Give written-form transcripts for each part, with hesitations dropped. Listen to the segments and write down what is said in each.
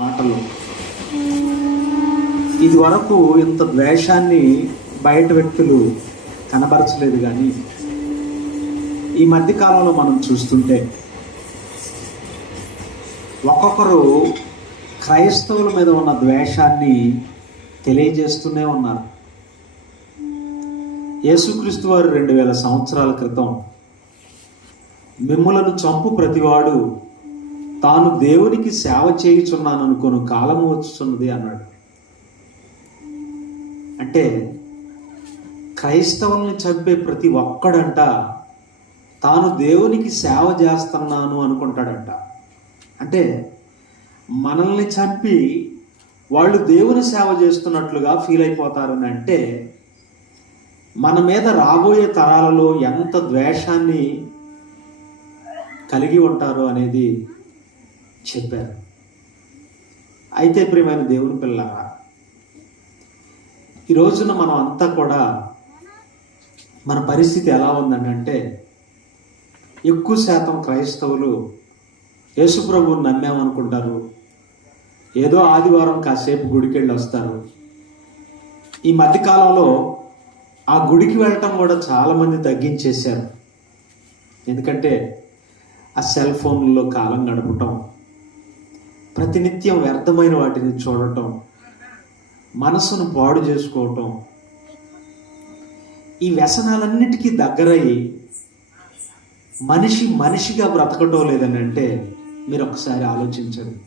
మాటలు ఇది వరకు ఇంత ద్వేషాన్ని బయట వ్యక్తులు కనబరచలేదు, కానీ ఈ మధ్య కాలంలో మనం చూస్తుంటే ఒక్కొక్కరు క్రైస్తవుల మీద ఉన్న ద్వేషాన్ని తెలియజేస్తూనే ఉన్నారు. యేసుక్రీస్తు వారు 2000 సంవత్సరాల క్రితం మిమ్ములను చంపు ప్రతివాడు తాను దేవునికి సేవ చేయుచున్నాను అనుకోను కాలము వచ్చుచున్నది అన్నాడు. అంటే క్రైస్తవుల్ని చంపే ప్రతి ఒక్కడంట తాను దేవునికి సేవ చేస్తున్నాను అనుకుంటాడంట. అంటే మనల్ని చంపి వాళ్ళు దేవుని సేవ చేస్తున్నట్లుగా ఫీల్ అయిపోతారని అంటే మన మీద రాబోయే తరాలలో ఎంత ద్వేషాన్ని కలిగి ఉంటారో అనేది చెప్పారు. అయితే ప్రియమైన దేవుని పిల్లలారా, ఈ రోజున మనం అంతా కూడా మన పరిస్థితి ఎలా ఉందంటే ఎక్కువ శాతం క్రైస్తవులు యేసుప్రభువుని నమ్మామనుకుంటారు. ఏదో ఆదివారం కాసేపు గుడికి వెళ్ళి వస్తారు. ఈ మధ్యకాలంలో ఆ గుడికి వెళ్ళటం కూడా చాలామంది తగ్గించేశారు. ఎందుకంటే ఆ సెల్ ఫోన్లలో కాలం గడపటం, ప్రతినిత్యం వ్యర్థమైన వాటిని చూడటం, మనసును పాడు చేసుకోవటం, ఈ వ్యసనాలన్నిటికీ దగ్గరయ్యి మనిషిగా బ్రతకటం లేదని అంటే మీరు ఒకసారి ఆలోచించండి.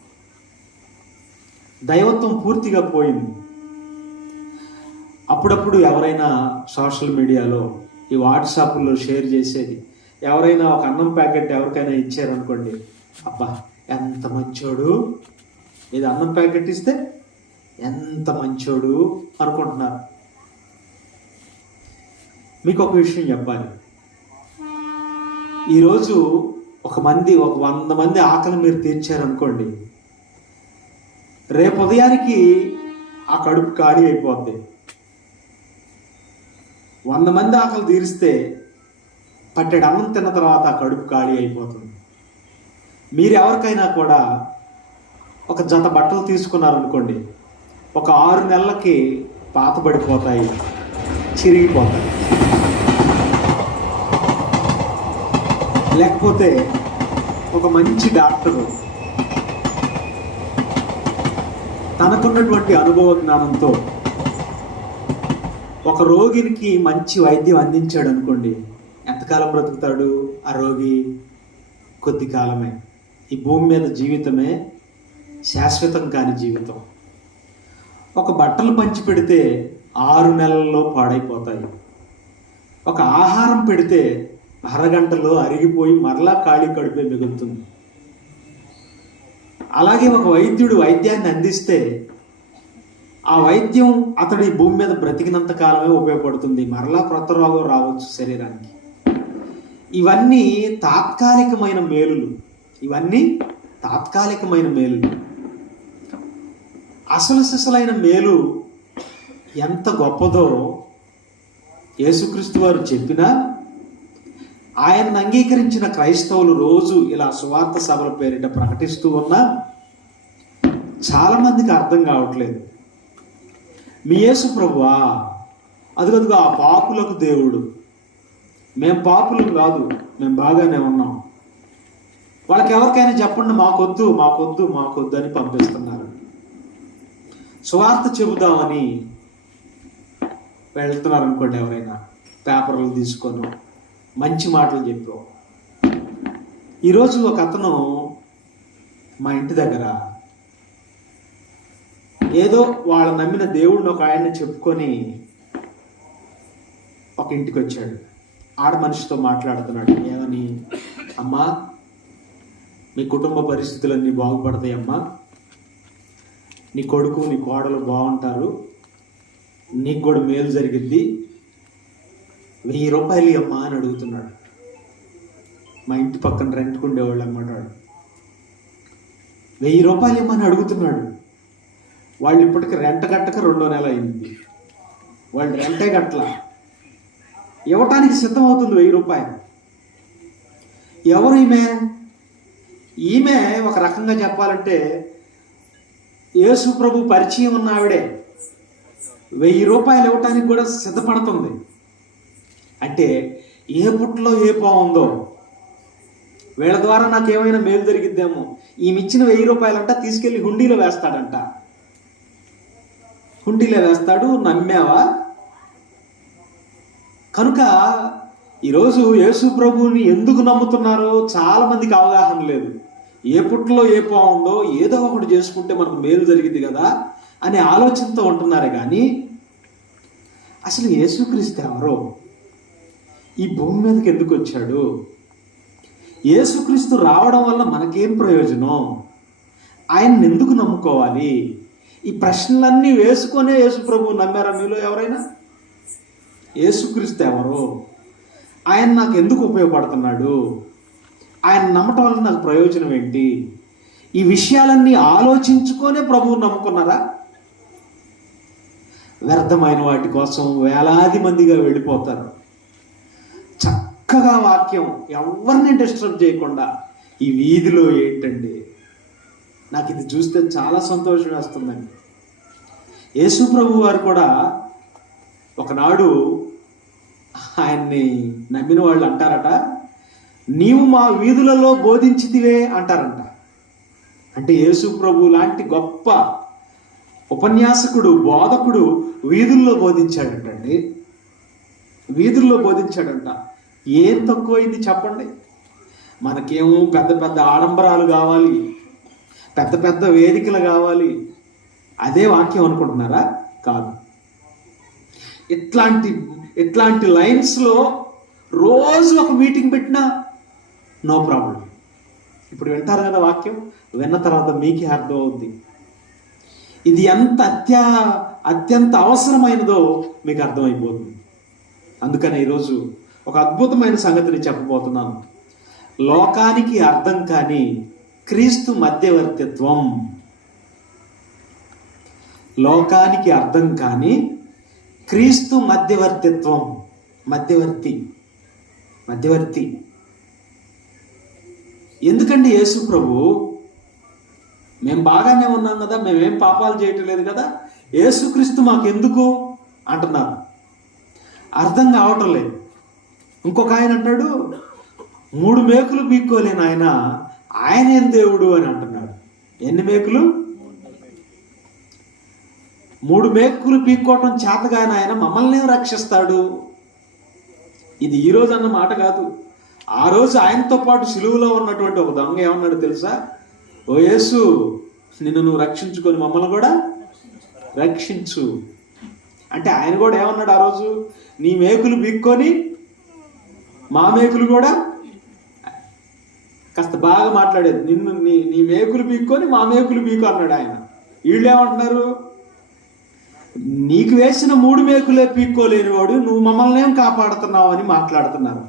దైవత్వం పూర్తిగా పోయింది. అప్పుడప్పుడు ఎవరైనా సోషల్ మీడియాలో ఈ వాట్సాప్లో షేర్ చేసేది, ఎవరైనా ఒక అన్నం ప్యాకెట్ ఎవరికైనా ఇచ్చారనుకోండి, అబ్బా ఎంత మంచోడు, ఇది అన్నం ప్యాకెట్ ఇస్తే ఎంత మంచోడు అనుకుంటున్నారు. మీకు ఒక విషయం చెప్పాలి. ఈరోజు ఒక 100 మంది ఆకలి మీరు తీర్చారనుకోండి, రేపు ఉదయానికి ఆ కడుపు ఖాళీ అయిపోద్ది. 100 మంది ఆకలి తీరిస్తే పట్టెడు అన్నం తిన్న తర్వాత ఆ కడుపు ఖాళీ అయిపోతుంది. మీరు ఎవరికైనా కూడా ఒక జత బట్టలు తీసుకున్నారనుకోండి, ఒక 6 నెలలకి పాతబడిపోతాయి, చిరిగిపోతాయి. లేకపోతే ఒక మంచి డాక్టరు తనకున్నటువంటి అనుభవ జ్ఞానంతో ఒక రోగికి మంచి వైద్యం అందించాడు అనుకోండి, ఎంతకాలం బ్రతుకుతాడు ఆ రోగి? కొద్ది కాలమే. ఈ భూమి మీద జీవితమే శాశ్వతం కాని జీవితం. ఒక బట్టలు పంచి పెడితే 6 నెలల్లో పాడైపోతాయి. ఒక ఆహారం పెడితే అరగంటలో అరిగిపోయి మరలా ఖాళీ కడుపే మిగులుతుంది. అలాగే ఒక వైద్యుడు వైద్యాన్ని అందిస్తే ఆ వైద్యం అతడు ఈ భూమి మీద బ్రతికినంత కాలమే ఉపయోగపడుతుంది, మరలా కొత్త రోగం రావచ్చు శరీరానికి. ఇవన్నీ తాత్కాలికమైన మేలులు. అసలు సిసలైన మేలు ఎంత గొప్పదో యేసుక్రీస్తు వారు చెప్పినా ఆయనను అంగీకరించిన క్రైస్తవులు రోజు ఇలా సువార్త సభల పేరిట ప్రకటిస్తూ ఉన్నా చాలామందికి అర్థం కావట్లేదు. మీ యేసు ప్రభువా, అదిగదిగో ఆ పాపులకు దేవుడు, మేము పాపులం కాదు, మేము బాగానే ఉన్నాం, వాళ్ళకి ఎవరికైనా చెప్పండి మాకొద్దు అని పంపిస్తున్నారు. సువార్త చెబుదామని వెళ్తున్నారు అనుకోండి, ఎవరైనా పేపర్లు తీసుకొని మంచి మాటలు చెప్పావు. ఈరోజు ఒక అతను మా ఇంటి దగ్గర ఏదో వాళ్ళ నమ్మిన దేవుడిని ఒక ఆయన్ని చెప్పుకొని ఒక ఇంటికి వచ్చాడు. ఆడ మనిషితో మాట్లాడుతున్నాడు. ఏమని? అమ్మా, మీ కుటుంబ పరిస్థితులన్నీ బాగుపడతాయమ్మా, నీ కొడుకు నీ కోడలు బాగుంటారు, నీకు కూడా మేలు జరిగిద్ది, 1000 రూపాయలు అమ్మా అని అడుగుతున్నాడు. మా ఇంటి పక్కన రెంట్కు ఉండేవాళ్ళు అన్నమాట. 1000 రూపాయలు ఇమ్మని అడుగుతున్నాడు. వాళ్ళు ఇప్పటికి రెంట కట్టక 2వ నెల అయింది. వాళ్ళు రెంటే కట్టలా, ఇవ్వటానికి సిద్ధమవుతుంది 1000 రూపాయలు. ఎవరు ఈమె? ఈమె ఒక రకంగా చెప్పాలంటే యేసు ప్రభు పరిచయం ఉన్న ఆవిడే 1000 రూపాయలు ఇవ్వటానికి కూడా సిద్ధపడుతుంది. అంటే ఏ పుట్టలో ఏ బాగుందో, వీళ్ళ ద్వారా నాకేమైనా మేలు జరిగిద్దేమో, ఈమె ఇచ్చిన 1000 రూపాయలంట తీసుకెళ్ళి హుండీలో వేస్తాడంట. హుండీలో వేస్తాడు. నమ్మావా? కనుక ఈరోజు యేసు ప్రభువుని ఎందుకు నమ్ముతున్నారో చాలా మందికి అవగాహన లేదు. ఏ పుట్టలో ఏ బాగుందో, ఏదో ఒకటి చేసుకుంటే మనకు మేలు జరిగింది కదా అనే ఆలోచనతో ఉంటున్నారు. కానీ అసలు యేసుక్రీస్తు ఎవరో, ఈ భూమి మీదకి ఎందుకు వచ్చాడు, యేసుక్రీస్తు రావడం వల్ల మనకేం ప్రయోజనం, ఆయన్ని ఎందుకు నమ్ముకోవాలి, ఈ ప్రశ్నలన్నీ వేసుకొనే యేసు ప్రభువు నమ్మారా మీలో ఎవరైనా? యేసుక్రీస్తు ఎవరు, ఆయన నాకు ఎందుకు ఉపయోగపడుతున్నాడు, ఆయన నమ్మటం వల్ల నాకు ప్రయోజనం ఏంటి, ఈ విషయాలన్నీ ఆలోచించుకొనే ప్రభువు నమ్ముకున్నారా? వ్యర్థమైన వాటి కోసం వేలాది మందిగా వెళ్ళిపోతారు. చక్కగా వాక్యం ఎవరిని డిస్టర్బ్ చేయకుండా ఈ వీధిలో ఏంటండి, నాకు ఇది చూస్తే చాలా సంతోషం వేస్తుందండి. యేసు ప్రభు వారు కూడా ఒకనాడు ఆయన్ని నమ్మిన వాళ్ళు అంటారట, నీవు మా వీధులలో బోధించితివే అంటారంట. అంటే యేసు ప్రభు లాంటి గొప్ప ఉపన్యాసకుడు, బోధకుడు వీధుల్లో బోధించాడంటండి. వీధుల్లో బోధించాడంట. ఏం తక్కువైంది చెప్పండి? మనకేమో పెద్ద పెద్ద ఆడంబరాలు కావాలి, పెద్ద పెద్ద వేదికలు కావాలి, అదే వాక్యం అనుకుంటున్నారా? కాదు. ఇట్లాంటి లైన్స్లో రోజు ఒక మీటింగ్ పెట్టినా నో ప్రాబ్లం. ఇప్పుడు వింటారు కదా వాక్యం, విన్న తర్వాత మీకే అర్థం అవుద్ది ఇది ఎంత అత్యంత అవసరమైనదో మీకు అర్థమైపోతుంది. అందుకని ఈరోజు ఒక అద్భుతమైన సంగతిని చెప్పబోతున్నాను. లోకానికి అర్థం కాని క్రీస్తు మధ్యవర్తిత్వం. లోకానికి అర్థం కాని క్రీస్తు మధ్యవర్తిత్వం. మధ్యవర్తి ఎందుకండి? యేసు ప్రభు, మేము బాగానే ఉన్నాం కదా, మేమేం పాపాలు చేయటం లేదు కదా, యేసుక్రీస్తు మాకెందుకు అంటున్నారు. అర్థం కావటం లేదు. ఇంకొక ఆయన అంటాడు, 3 మేకులు పీక్కోలేని ఆయన ఏం దేవుడు అని అంటున్నాడు. ఎన్ని మేకులు? 3 మేకులు పీక్కోవటం చేతగాని ఆయన మమ్మల్ని రక్షిస్తాడు. ఇది ఈ రోజు అన్న మాట కాదు. ఆ రోజు ఆయనతో పాటు సిలువలో ఉన్నటువంటి ఒక దొంగ ఏమన్నాడు తెలుసా? ఓ యేసు, నిన్ను నువ్వు రక్షించుకొని మమ్మల్ని కూడా రక్షించు అంటే ఆయన కూడా ఏమన్నాడు ఆ రోజు? నీ మేకులు పీక్కొని మా మేకులు కూడా, కాస్త బాగా మాట్లాడేది, నీ మేకులు పీక్కొని మా మేకులు పీకు అన్నాడు ఆయన. వీళ్ళు ఏమంటున్నారు? నీకు వేసిన 3 మేకులే పీక్కోలేని వాడు నువ్వు మమ్మల్ని ఏం కాపాడుతున్నావు అని మాట్లాడుతున్నారు.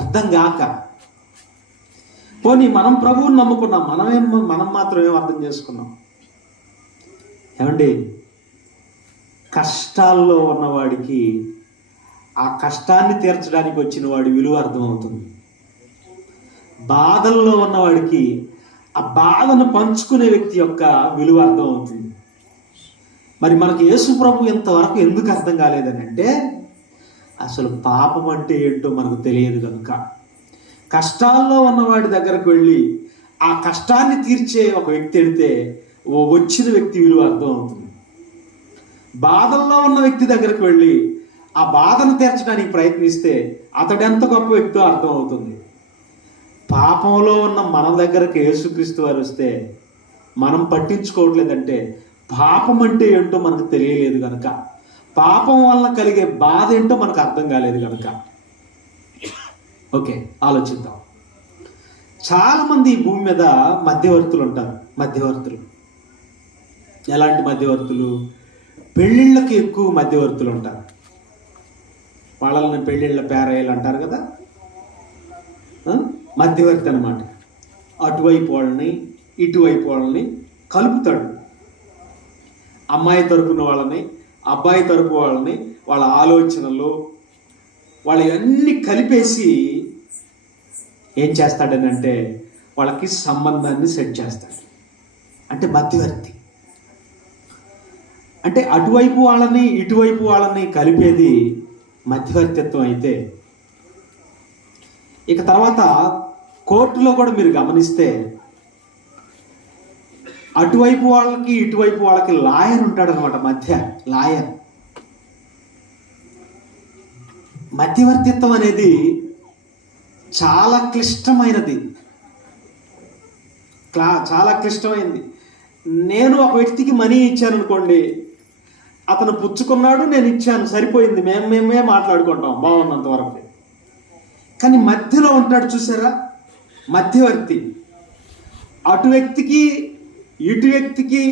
అర్థం కాక. పోనీ మనం ప్రభువుని నమ్ముకున్నాం, మనం మాత్రం ఏం అర్థం చేసుకున్నాం? ఏమండి, కష్టాల్లో ఉన్నవాడికి ఆ కష్టాన్ని తీర్చడానికి వచ్చిన వాడి విలువ అర్థమవుతుంది. బాధల్లో ఉన్నవాడికి ఆ బాధను పంచుకునే వ్యక్తి యొక్క విలువ అర్థమవుతుంది. మరి మనకి యేసు ప్రభు ఇంతవరకు ఎందుకు అర్థం కాలేదని అంటే, అసలు పాపం అంటే ఏంటో మనకు తెలియదు కనుక. కష్టాల్లో ఉన్నవాడి దగ్గరకు వెళ్ళి ఆ కష్టాన్ని తీర్చే ఒక వ్యక్తి వెళితే వచ్చిన వ్యక్తి విలువ అర్థం అవుతుంది. బాధల్లో ఉన్న వ్యక్తి దగ్గరకు వెళ్ళి ఆ బాధను తీర్చడానికి ప్రయత్నిస్తే అతడెంత గొప్ప వ్యక్తో అర్థం అవుతుంది. పాపంలో ఉన్న మన దగ్గరకు యేసుక్రీస్తు వారు వస్తే మనం పట్టించుకోవట్లేదంటే పాపం అంటే ఏంటో మనకు తెలియలేదు కనుక, పాపం వల్ల కలిగే బాధ ఏంటో మనకు అర్థం కాలేదు కనుక. ఓకే, ఆలోచిద్దాం. చాలామంది ఈ భూమి మీద మధ్యవర్తులు ఉంటారు. మధ్యవర్తులు ఎలాంటి మధ్యవర్తులు? పెళ్ళిళ్ళకి ఎక్కువ మధ్యవర్తులు ఉంటారు. వాళ్ళని పెళ్ళిళ్ళ పేరయ్యలు అంటారు కదా, మధ్యవర్తి అన్నమాట. అటువైపు వాళ్ళని ఇటువైపు వాళ్ళని కలుపుతాడు. అమ్మాయి తరపున వాళ్ళని, అబ్బాయి తరపు వాళ్ళని, వాళ్ళ ఆలోచనలు వాళ్ళవన్నీ కలిపేసి ఏం చేస్తాడని అంటే వాళ్ళకి సంబంధాన్ని సెట్ చేస్తాడు. అంటే మధ్యవర్తి. అంటే అటువైపు వాళ్ళని ఇటువైపు వాళ్ళని కలిపేది మధ్యవర్తిత్వం అయితే, ఇక తర్వాత కోర్టులో కూడా మీరు గమనిస్తే అటువైపు వాళ్ళకి ఇటువైపు వాళ్ళకి లాయర్ ఉంటాడనమాట, లాయర్. మధ్యవర్తిత్వం అనేది చాలా క్లిష్టమైనది, చాలా క్లిష్టమైనది. నేను ఒక వ్యక్తికి మనీ ఇచ్చాను అనుకోండి, అతను పుచ్చుకున్నాడు, నేను ఇచ్చాను, సరిపోయింది, మేమే మాట్లాడుకుంటాం బాగున్నంత వరకు. కానీ మధ్యలో ఉంటాడు చూసారా మధ్యవర్తి, అటు వ్యక్తికి ఇటు వ్యక్తికి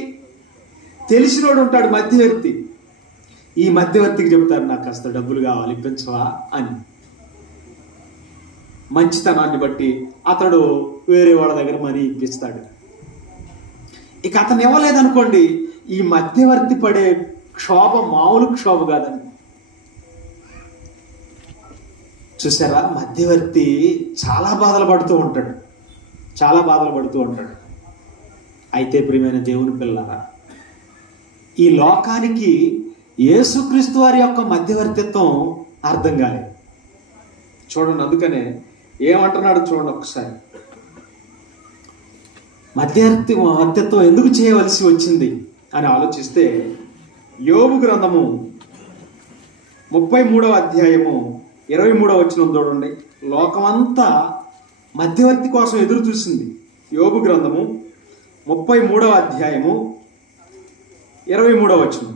తెలిసినోడు ఉంటాడు మధ్యవర్తి. ఈ మధ్యవర్తికి చెప్తారు, నాకు కాస్త డబ్బులు కావాలి, ఇప్పించవా అని. మంచితనాన్ని బట్టి అతడు వేరే వాళ్ళ దగ్గర మనీ ఇప్పిస్తాడు. ఇక అతను ఇవ్వలేదనుకోండి, ఈ మధ్యవర్తి పడే క్షోభ మామూలు క్షోభ కాదండి. చూసారా, మధ్యవర్తి చాలా బాధలు పడుతూ ఉంటాడు. అయితే ప్రియమైన దేవుని పిల్లలారా, ఈ లోకానికి యేసుక్రీస్తు వారి యొక్క మధ్యవర్తిత్వం అర్థం కాలేదు. చూడండి, అందుకనే ఏమంటున్నాడు చూడండి ఒకసారి. మధ్యవర్తిత్వం ఎందుకు చేయవలసి వచ్చింది అని ఆలోచిస్తే, యోబు గ్రంథము 33వ అధ్యాయము 23వ వచనం చూడండి. లోకమంతా మధ్యవర్తి కోసం ఎదురు చూసింది. యోబు గ్రంథము 33వ అధ్యాయము 23వ వచనం.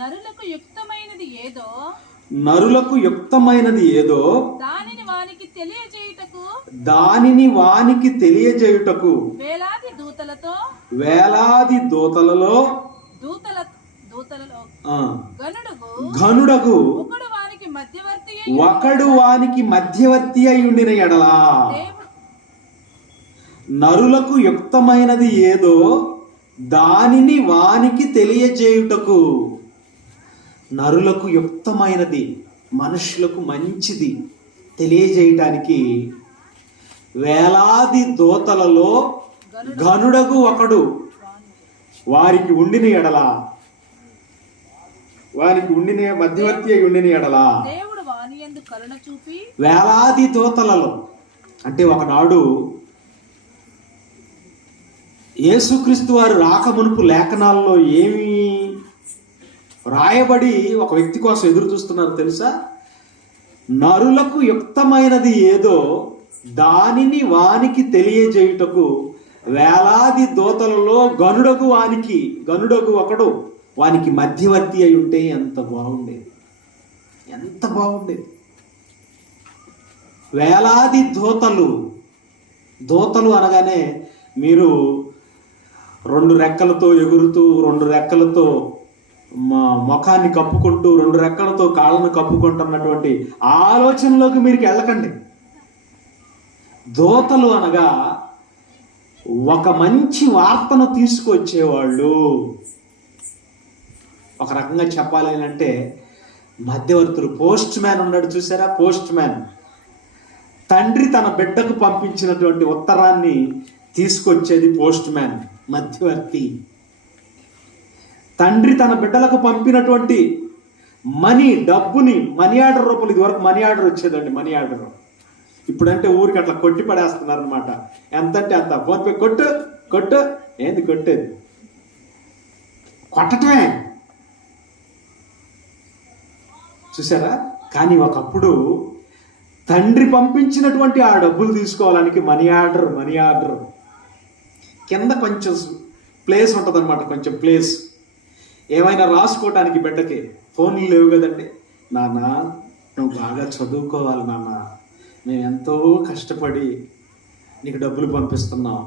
నరులకు యుక్తమైనది ఏదో దానిని వానికి తెలియజేయుటకు వేలాది దూతలలో ఘనుడగు ఒకడు వానికి మధ్యవర్తి అయి ఉండిన ఎడలా, నరులకు యుక్తమైనది ఏదో దానిని వానికి తెలియజేయుటకు. నరులకు యుక్తమైనది, మనుషులకు మంచిది తెలియజేయటానికి వేలాది దూతలలో ఘనుడగు ఒకడు వారికి ఉండిన ఎడల, మధ్యవర్తి అయి ఉండిన ఎడల, వేలాది దూతలలో. అంటే ఒకనాడు యేసుక్రీస్తు వారు రాకమునుపు లేఖనాల్లో ఏమి రాయబడి ఒక వ్యక్తి కోసం ఎదురు చూస్తున్నారు తెలుసా? నరులకు యుక్తమైనది ఏదో దానిని వానికి తెలియజేయుటకు వేలాది దూతలలో గనుడగు ఒకడు వానికి మధ్యవర్తి అయి ఉంటే ఎంత బాగుండేది. వేలాది దూతలు అనగానే మీరు 2 రెక్కలతో ఎగురుతూ, 2 రెక్కలతో ముఖాన్ని కప్పుకుంటూ, 2 రెక్కలతో కాళ్ళను కప్పుకుంటున్నటువంటి ఆలోచనలోకి మీరు వెళ్ళకండి. దూతలు అనగా ఒక మంచి వార్తను తీసుకొచ్చేవాళ్ళు. ఒక రకంగా చెప్పాలి అంటే మధ్యవర్తులు. పోస్ట్ మ్యాన్ ఉన్నాడు చూసారా, పోస్ట్ మ్యాన్. తండ్రి తన బిడ్డకు పంపించినటువంటి ఉత్తరాన్ని తీసుకొచ్చేది పోస్ట్ మ్యాన్, మధ్యవర్తి. తండ్రి తన బిడ్డలకు పంపినటువంటి డబ్బుని మనీ ఆర్డర్ రూపంలో, ఇదివరకు మనీ ఆర్డర్ వచ్చేదండి. మనీ ఆర్డర్ ఇప్పుడంటే ఊరికి అట్లా కొట్టి పడేస్తున్నారు అనమాట. ఎంతంటే అంత, ఫోన్పే కొట్టు. ఏంది కొట్టేది? కొట్టటమే. చూసారా? కానీ ఒకప్పుడు తండ్రి పంపించినటువంటి ఆ డబ్బులు తీసుకోవడానికి మనీ ఆర్డర్ కింద కొంచెం ప్లేస్ ఉంటుంది అనమాట, కొంచెం ప్లేస్ ఏమైనా రాసుకోవటానికి. బిడ్డకి ఫోన్లు లేవు కదండి. నాన్న నువ్వు బాగా చదువుకోవాలి నాన్న, మేము ఎంతో కష్టపడి నీకు డబ్బులు పంపిస్తున్నాం,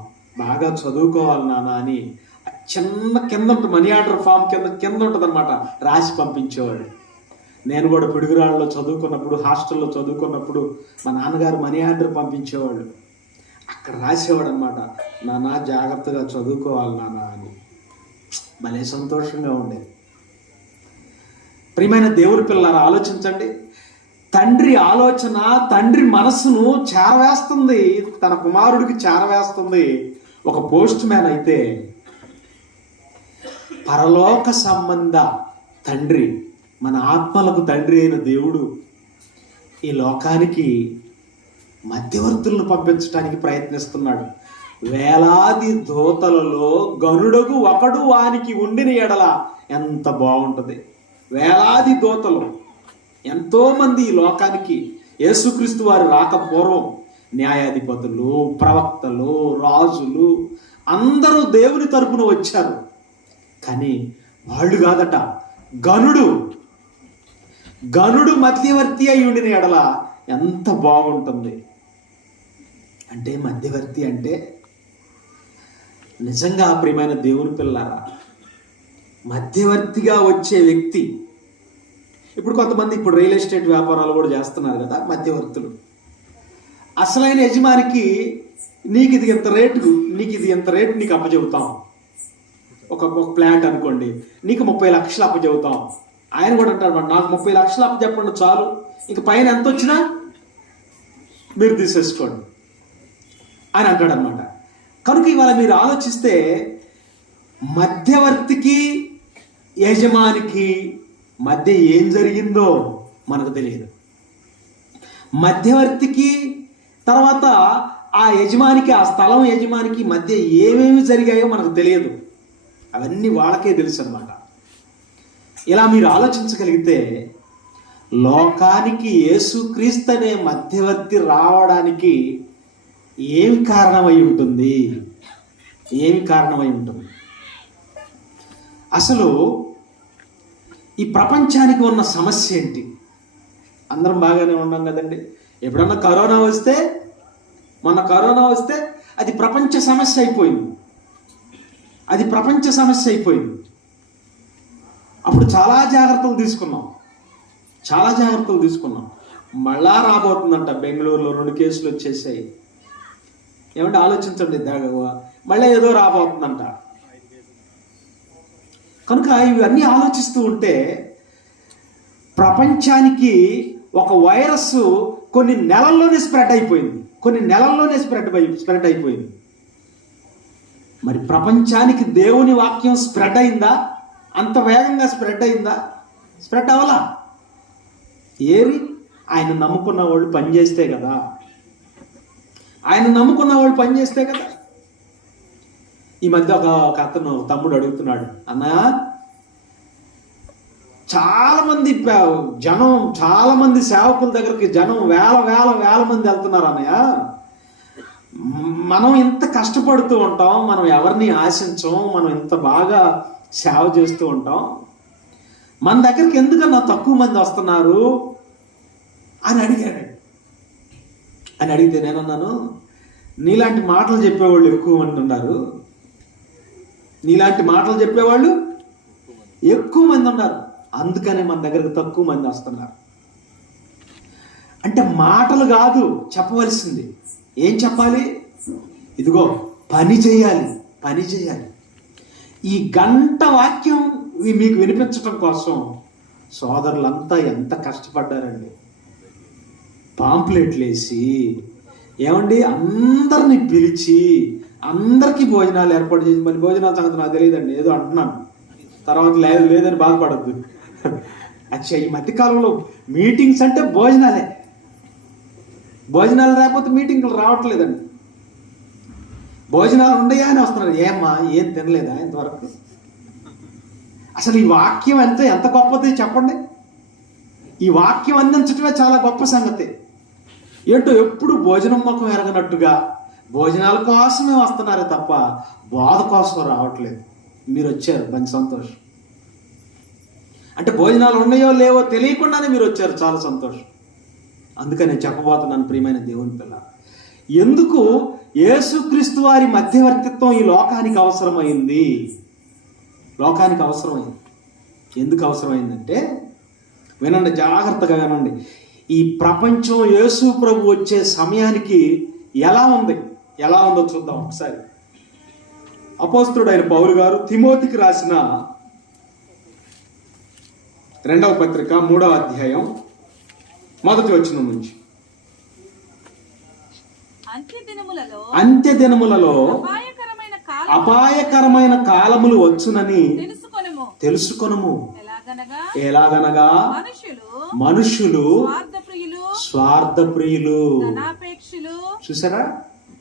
బాగా చదువుకోవాలి నాన్న అని చిన్న కింద ఉంటుంది, మనీ ఆర్డర్ ఫామ్ కింద ఉంటుంది అనమాట, రాసి పంపించేవాడు. నేను కూడా పిడుగురాళ్ళలో చదువుకున్నప్పుడు, హాస్టల్లో చదువుకున్నప్పుడు మా నాన్నగారు మనీ ఆర్డర్ పంపించేవాళ్ళు. అక్కడ రాసేవాడు అనమాట, నాన్న జాగ్రత్తగా చదువుకోవాలి నాన్న అని. భలే సంతోషంగా ఉండేది. ప్రియమైన దేవుని పిల్లలారా, ఆలోచించండి. తండ్రి ఆలోచన, తండ్రి మనస్సును చేరవేస్తుంది, తన కుమారుడికి చేరవేస్తుంది ఒక పోస్ట్ మ్యాన్ అయితే పరలోక సంబంధ తండ్రి, మన ఆత్మలకు తండ్రి అయిన దేవుడు ఈ లోకానికి మధ్యవర్తులను పంపించడానికి ప్రయత్నిస్తున్నాడు. వేలాది దూతలలో గనుడగు ఒకడు వానికి ఉండిన ఎడల ఎంత బాగుంటుంది. వేలాది దూతలు, ఎంతోమంది ఈ లోకానికి యేసుక్రీస్తు వారు రాకపూర్వం న్యాయాధిపతులు, ప్రవక్తలు, రాజులు అందరూ దేవుని తరపున వచ్చారు. కానీ వాళ్ళు కాదట, గనుడు మధ్యవర్తి అయి ఉండిన ఎడల ఎంత బాగుంటుంది. అంటే మధ్యవర్తి అంటే నిజంగా ప్రియమైన దేవుని పిల్లారా, మధ్యవర్తిగా వచ్చే వ్యక్తి. ఇప్పుడు కొంతమంది రియల్ ఎస్టేట్ వ్యాపారాలు కూడా చేస్తున్నారు కదా మధ్యవర్తులు. అసలైన యజమానికి నీకు ఇది ఎంత రేటు నీకు అప్పచెబుతాం. ఒక ప్లాట్ అనుకోండి, నీకు 30 లక్షలు అప్పచెబుతాం. ఆయన కూడా అంటాడు, నాకు 30 లక్షలు అప్పచెప్పండి చాలు, ఇంక పైన ఎంత వచ్చినా మీరు తీసేసుకోండి అని అంటాడు అనమాట. కనుక ఇవాళ మీరు ఆలోచిస్తే మధ్యవర్తికి యజమానికి మధ్య ఏం జరిగిందో మనకు తెలియదు. మధ్యవర్తికి తర్వాత ఆ యజమానికి, ఆ స్థలం యజమానికి మధ్య ఏమేమి జరిగాయో మనకు తెలియదు. అవన్నీ వాళ్ళకే తెలుసు అన్నమాట. ఇలా మీరు ఆలోచించగలిగితే లోకానికి యేసుక్రీస్తు అనే మధ్యవర్తి రావడానికి ఏమి కారణమై ఉంటుంది? అసలు ఈ ప్రపంచానికి ఉన్న సమస్య ఏంటి? అందరం బాగానే ఉన్నాం కదండి. ఎప్పుడన్నా కరోనా వస్తే, మొన్న కరోనా వస్తే అది ప్రపంచ సమస్య అయిపోయింది. అప్పుడు చాలా జాగ్రత్తలు తీసుకున్నాం. మళ్ళా రాబోతుందంట. బెంగళూరులో 2 కేసులు వచ్చేసాయి. ఏమంటే ఆలోచించండి, మళ్ళీ ఏదో రాబోతుందంట. కనుక ఇవన్నీ ఆలోచిస్తూ ఉంటే ప్రపంచానికి ఒక వైరస్ కొన్ని నెలల్లోనే స్ప్రెడ్ అయిపోయింది. మరి ప్రపంచానికి దేవుని వాక్యం స్ప్రెడ్ అయిందా? అంత వేగంగా స్ప్రెడ్ అయిందా? స్ప్రెడ్ అవ్వలా. ఏవి? ఆయన నమ్ముకున్న వాళ్ళు పనిచేస్తే కదా. ఈ మధ్య ఒక అతను తమ్ముడు అడుగుతున్నాడు, అన్నా చాలా మంది సేవకుల దగ్గరికి జనం వేల మంది వెళ్తున్నారు అన్నయ్య. మనం ఇంత కష్టపడుతూ ఉంటాం, మనం ఎవరిని ఆశించం, మనం ఇంత బాగా సేవ చేస్తూ ఉంటాం, మన దగ్గరికి ఎందుకన్నా తక్కువ మంది వస్తున్నారు అని అడిగితే నేనన్నాను, నీలాంటి మాటలు చెప్పేవాళ్ళు ఎక్కువ మంది ఉన్నారు. అందుకనే మన దగ్గరకు తక్కువ మంది వస్తున్నారు. అంటే మాటలు కాదు చెప్పవలసింది. ఏం చెప్పాలి? ఇదిగో పని చేయాలి. ఈ గంట వాక్యం మీకు వినిపించడం కోసం సోదరులంతా ఎంత కష్టపడ్డారండి. పాంప్లెట్లు వేసి, ఏమండి అందరిని పిలిచి అందరికీ భోజనాలు ఏర్పాటు చేసి, మళ్ళీ భోజనాల సంగతి నాకు తెలియదండి, ఏదో అంటున్నాను, తర్వాత లేదని బాధపడద్దు. అచ్చా, ఈ మధ్యకాలంలో మీటింగ్స్ అంటే భోజనాలు రాకపోతే మీటింగ్లు రావట్లేదండి. భోజనాలు ఉండయా అని వస్తున్నారు. ఏం తినలేదా ఇంతవరకు? అసలు ఈ వాక్యం ఎంత గొప్పది చెప్పండి. ఈ వాక్యం అందించటమే చాలా గొప్ప సంగతి. ఏంటో ఎప్పుడు భోజనం ముఖం ఎరగనట్టుగా భోజనాల కోసమే వస్తున్నారే తప్ప బోధ కోసం రావట్లేదు. మీరు వచ్చారు, మంచి సంతోషం. అంటే భోజనాలు ఉన్నాయో లేవో తెలియకుండానే మీరు వచ్చారు, చాలా సంతోషం. అందుకని చెప్పబోతున్నాను ప్రియమైన దేవుని పిల్ల, ఎందుకు యేసుక్రీస్తు వారి మధ్యవర్తిత్వం ఈ లోకానికి అవసరమైంది? ఎందుకు అవసరమైందంటే, వినండి, జాగ్రత్తగా వినండి. ఈ ప్రపంచం యేసు ప్రభు వచ్చే సమయానికి ఎలా ఉందో చూద్దాం ఒకసారి. అపోస్తలుడైన పౌలు గారు తిమోతికి రాసిన 2వ పత్రిక 3వ అధ్యాయం 1వ వచనం నుంచి, అంత్య దినములలో అపాయకరమైన కాలములు వచ్చునని తెలుసుకొనుము. ఎలాగనగా మనుషులు స్వార్థప్రియులు. చూసారా,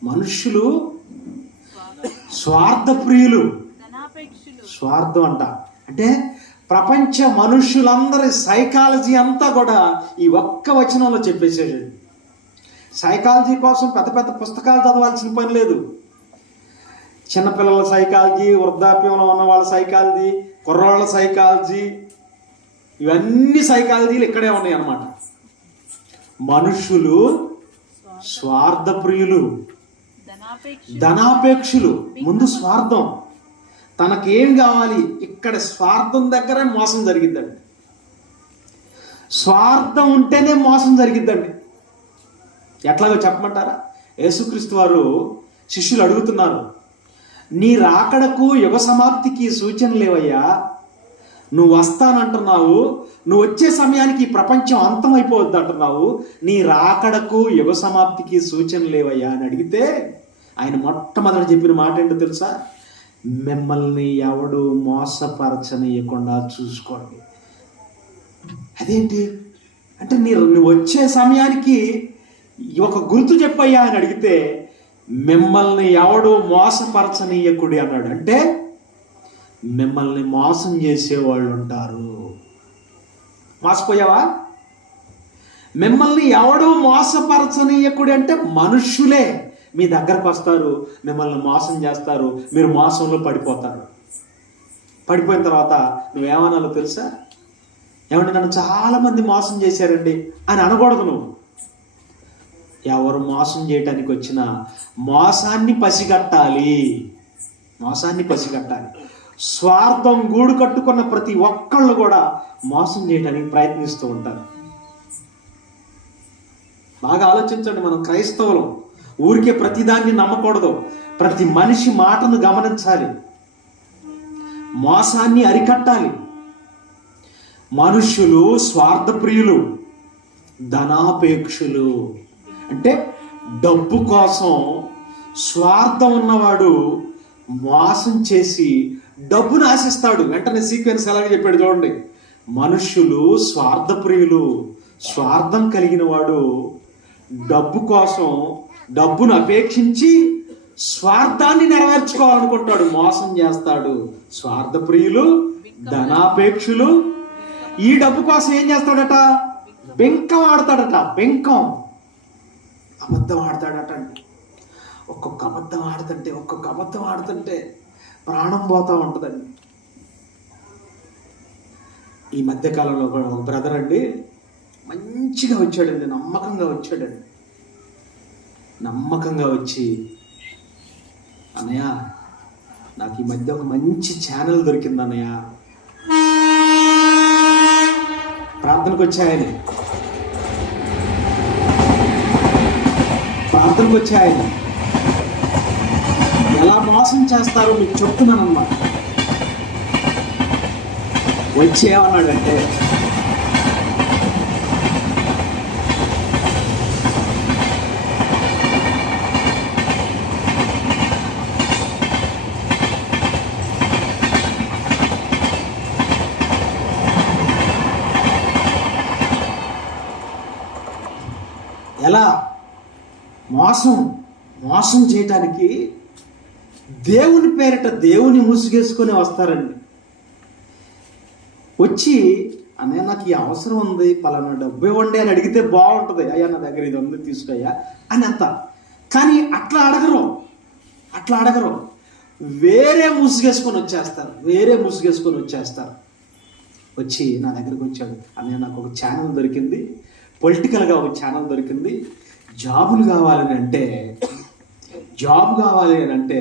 మనుషులు స్వార్థప్రియులు. స్వార్థం అంటే ప్రపంచ మనుషులందరి సైకాలజీ అంతా కూడా ఈ ఒక్క వచనంలో చెప్పేసేది. సైకాలజీ కోసం పెద్ద పెద్ద పుస్తకాలు చదవాల్సిన పని లేదు. చిన్నపిల్లల సైకాలజీ, వృద్ధాప్యంలో ఉన్న వాళ్ళ సైకాలజీ, కుర్రాళ్ళ సైకాలజీ, ఇవన్నీ సైకాలజీలు ఇక్కడే ఉన్నాయి అన్నమాట. మనుషులు స్వార్థప్రియులు, ధనాపేక్షులు. ముందు స్వార్థం, తనకేం కావాలి. ఇక్కడ స్వార్థం దగ్గరే మోసం జరిగిద్దండి. స్వార్థం ఉంటేనే మోసం జరిగిద్దండి. ఎట్లాగో చెప్పమంటారా? యేసుక్రీస్తు వారు శిష్యులు అడుగుతున్నారు, నీ రాకడకు యుగ సమాప్తికి సూచన లేవయ్యా, నువ్వు వస్తానంటున్నావు, నువ్వు వచ్చే సమయానికి ఈ ప్రపంచం అంతమైపోవద్దు అంటున్నావు, నీ రాకడకు యుగ సమాప్తికి సూచన లేవయ్యా అని అడిగితే ఆయన మొట్టమొదటి చెప్పిన మాట ఏంటో తెలుసా? మిమ్మల్ని ఎవడు మోసపరచనీయకుండా చూసుకోండి. అదేంటి అంటే, నువ్వు వచ్చే సమయానికి ఒక గుర్తు చెప్పయ్యా అని అడిగితే మిమ్మల్ని ఎవడు మోసపరచనీయకుడి అన్నాడు. అంటే మిమ్మల్ని మోసం చేసేవాళ్ళు ఉంటారు. మోసపోయావా? మిమ్మల్ని ఎవడు మోసపరచనీయకుడి అంటే మనుష్యులే మీ దగ్గరకు వస్తారు, మిమ్మల్ని మోసం చేస్తారు, మీరు మోసంలో పడిపోతారు. పడిపోయిన తర్వాత నువ్వేమనాలో తెలుసా? ఏమంటే నన్ను చాలామంది మోసం చేశారండి అని అనకూడదు. నువ్వు ఎవరు మోసం చేయటానికి వచ్చినా మోసాన్ని పసిగట్టాలి. మోసాన్ని పసిగట్టాలి. స్వార్థం గూడు కట్టుకున్న ప్రతి ఒక్కళ్ళు కూడా మోసం చేయడానికి ప్రయత్నిస్తూ ఉంటారు. బాగా ఆలోచించండి. మనం క్రైస్తవులు ఊరికే ప్రతిదాన్ని నమ్మకూడదు. ప్రతి మనిషి మాటను గమనించాలి, మోసాన్ని అరికట్టాలి. మనుషులు స్వార్థప్రియులు, ధనాపేక్షులు. అంటే డబ్బు కోసం స్వార్థం ఉన్నవాడు మోసం చేసి డబ్బును ఆశిస్తాడు. వెంటనే సీక్వెన్స్ ఎలాగ చెప్పాడు చూడండి. మనుషులు స్వార్థప్రియులు, స్వార్థం కలిగిన వాడు డబ్బు కోసం డబ్బును అపేక్షించి స్వార్థాన్ని నెరవేర్చుకోవాలనుకుంటాడు, మోసం చేస్తాడు. స్వార్థప్రియులు, ధనాపేక్షులు. ఈ డబ్బు కోసం ఏం చేస్తాడట? బెంకం ఆడతాడట. బెంకం, అబద్ధం ఆడతాడట. ఒక్కొక్క అబద్ధం ఆడుతుంటే ప్రాణం పోతా ఉంటుందండి. ఈ మధ్యకాలంలో ఒక బ్రదర్ అండి మంచిగా వచ్చాడండి, నమ్మకంగా వచ్చి, అన్నయ్య నాకు ఈ మధ్య ఒక మంచి ఛానల్ దొరికింది అన్నయ్య, ప్రార్థనకు వచ్చాయని ఎలా మోసం చేస్తారో మీకు చెప్తున్నానమ్మా. వచ్చేయమన్నాడంటే ఎలా మోసం చేయటానికి దేవుని పేరిట దేవుని ముసుగేసుకొని వస్తారండి. వచ్చి అన్నయ్య నాకు ఈ అవసరం ఉంది, పలానా డబ్బు ఇవ్వండి అని అడిగితే బాగుంటుంది. అయ్యా నా దగ్గర ఇది ఉంది తీసుకోయ్యా అని అంత. కానీ అట్లా అడగరు. వేరే ముసుగేసుకొని వచ్చేస్తారు. వచ్చి నా దగ్గరికి వచ్చాడు, అన్నయ్య నాకు ఒక ఛానల్ దొరికింది, పొలిటికల్గా ఒక ఛానల్ దొరికింది, జాబ్ కావాలి అని అంటే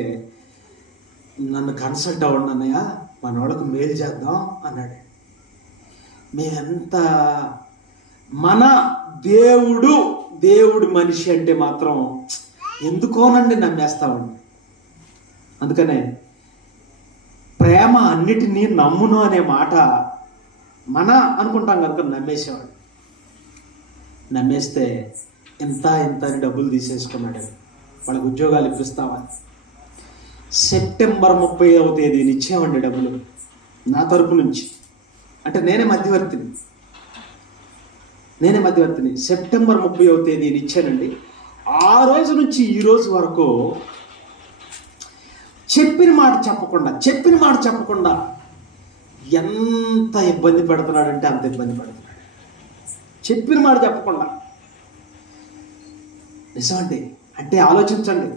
నన్ను కన్సల్ట్ అవ్వండి అన్నయ్య, మన వాళ్ళకు మేలు చేద్దాం అన్నాడు. మేమెంత మన దేవుడు మనిషి అంటే మాత్రం ఎందుకోనండి నమ్మేస్తామండి. అందుకనే ప్రేమ అన్నిటినీ నమ్మును అనే మాట మన అనుకుంటాం కనుక నమ్మేసేవాడు. నమ్మేస్తే ఎంత అని డబ్బులు తీసేసుకున్నాడు. వాళ్ళకి ఉద్యోగాలు ఇప్పిస్తామని సెప్టెంబర్ 30వ తేదీని ఇచ్చామండి డబ్బులు. నా తరపు నుంచి. అంటే నేనే మధ్యవర్తిని. సెప్టెంబర్ 30వ తేదీని ఇచ్చానండి. ఆ రోజు నుంచి ఈ రోజు వరకు చెప్పిన మాట చెప్పకుండా ఎంత ఇబ్బంది పెడుతున్నాడంటే అంత ఇబ్బంది పెడుతున్నాడు. చెప్పిన మాట చెప్పకుండా. నిజమండి. అంటే ఆలోచించండి,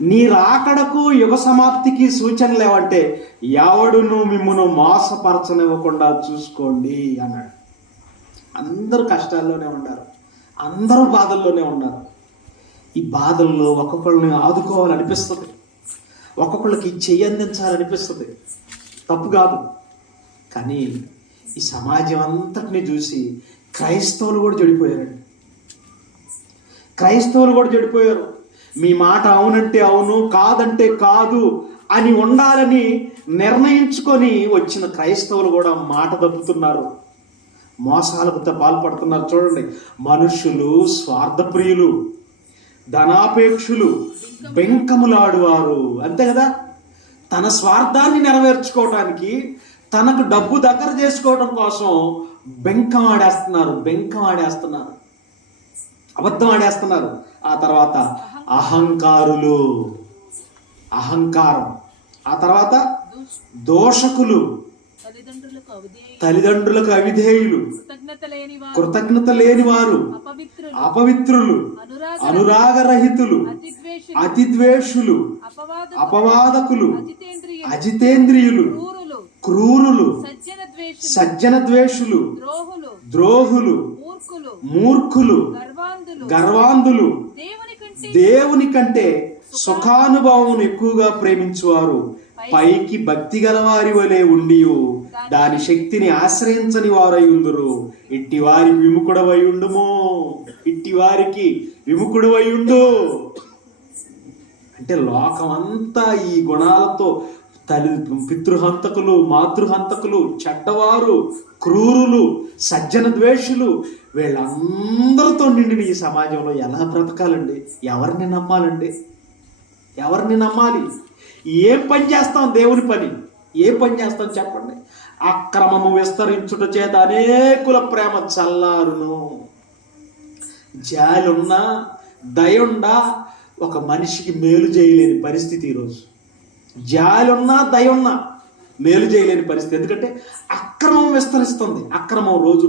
నీ రాకడకు యుగ సమాప్తికి సూచనలు ఏవంటే ఎవడును మిమ్మును మోసపరచనివ్వకుండా చూసుకోండి అన్నాడు. అందరూ కష్టాల్లోనే ఉన్నారు, అందరూ బాధల్లోనే ఉన్నారు. ఈ బాధల్లో ఒక్కొక్కరిని ఆదుకోవాలనిపిస్తుంది, ఒక్కొక్కళ్ళకి చెయ్యందించాలనిపిస్తుంది. తప్పు కాదు. కానీ ఈ సమాజం అంతటిని చూసి క్రైస్తవులు కూడా చెడిపోయారు. మీ మాట అవునంటే అవును, కాదంటే కాదు అని ఉండాలని నిర్ణయించుకొని వచ్చిన క్రైస్తవులు కూడా మాట తప్పుతున్నారు, మోసాలకు పాల్పడుతున్నారు. చూడండి, మనుషులు స్వార్థప్రియులు, ధనాపేక్షులు, బెంకములాడువారు. అంతే కదా, తన స్వార్థాన్ని నెరవేర్చుకోవడానికి, తనకు డబ్బు దగ్గర చేసుకోవడం కోసం బెంకం ఆడేస్తున్నారు, అబద్ధం ఆడేస్తున్నారు. ఆ తర్వాత అహంకారం, ఆ తర్వాత దోషకులు, తల్లిదండ్రులకు అవిధేయులు, కృతజ్ఞత లేని వారు, అపవిత్రులు, అనురాగరహితులు, అతిద్వేషులు, అపవాదకులు, అజితేంద్రియులు, క్రూరులు, సజ్జన ద్వేషులు, ద్రోహులు, మూర్ఖులు, గర్వాంధులు, దేవుని కంటే సుఖానుభవం ఎక్కువగా ప్రేమించువారు, పైకి భక్తి గలవారి వలె ఉండి దాని శక్తిని ఆశ్రయించని వారై ఉందురు. ఇట్టి వారికి విముఖుడవై ఉండు. అంటే లోకమంతా ఈ గుణాలతో పితృహంతకులు, మాతృహంతకులు, చెడ్డవారు, క్రూరులు, సజ్జన ద్వేషులు, వీళ్ళందరితో నిండిన ఈ సమాజంలో ఎలా బ్రతకాలండి? ఎవరిని నమ్మాలి? ఏం పని చేస్తాం? దేవుని పని ఏం పని చేస్తాం చెప్పండి? అక్రమము విస్తరించుట చేత అనేకుల ప్రేమ చల్లారును. జాలున్నా, దయుండా ఒక మనిషికి మేలు చేయలేని పరిస్థితి ఈరోజు. జాలున్నా, దయున్నా మేలు చేయలేని పరిస్థితి. ఎందుకంటే అక్రమం విస్తరిస్తుంది. అక్రమం రోజు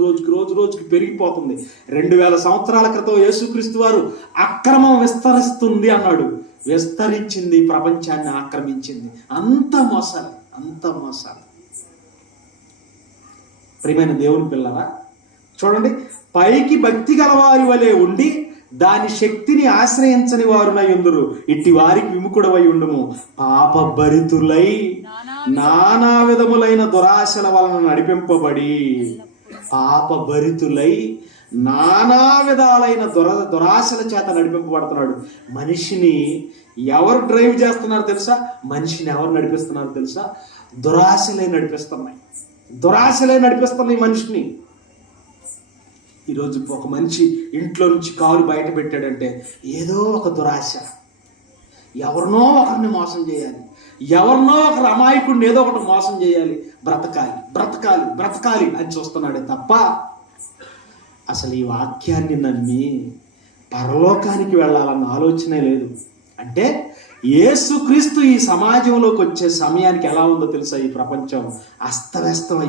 రోజుకి పెరిగిపోతుంది. 2000 సంవత్సరాల క్రితం యేసుక్రీస్తు వారు అక్రమం విస్తరిస్తుంది అన్నాడు. విస్తరించింది, ప్రపంచాన్ని ఆక్రమించింది. అంత మోసాలు. ప్రియమైన దేవుని పిల్లరా, చూడండి, పైకి భక్తి గలవారి వలె ఉండి దాని శక్తిని ఆశ్రయించని వారునై ఉందురు. ఇట్టి వారికి విముఖుడవై ఉండుము. పాపభరితులై నానా విధములైన దురాశల వలన నడిపింపబడి, పాపభరితులై నానా విధాలైన దురాశల చేత నడిపింపబడుతున్నాడు. మనిషిని ఎవరు డ్రైవ్ చేస్తున్నారు తెలుసా? మనిషిని ఎవరు నడిపిస్తున్నారు తెలుసా? దురాశలే నడిపిస్తున్నాయి మనిషిని. ఈరోజు ఒక మనిషి ఇంట్లో నుంచి కాలు బయట పెట్టాడంటే ఏదో ఒక దురాశ. ఎవరినో ఒకరిని మోసం చేయాలి, ఎవరినో ఒకరు అమాయకుడిని ఏదో ఒకటి మోసం చేయాలి, బ్రతకాలి అని చూస్తున్నాడే తప్ప అసలు ఈ వాక్యాన్ని నమ్మి పరలోకానికి వెళ్ళాలన్న ఆలోచనే లేదు. అంటే యేసుక్రీస్తు ఈ సమాజంలోకి వచ్చే సమయానికి ఎలా ఉందో తెలుసా? ఈ ప్రపంచం అస్తవ్యస్తం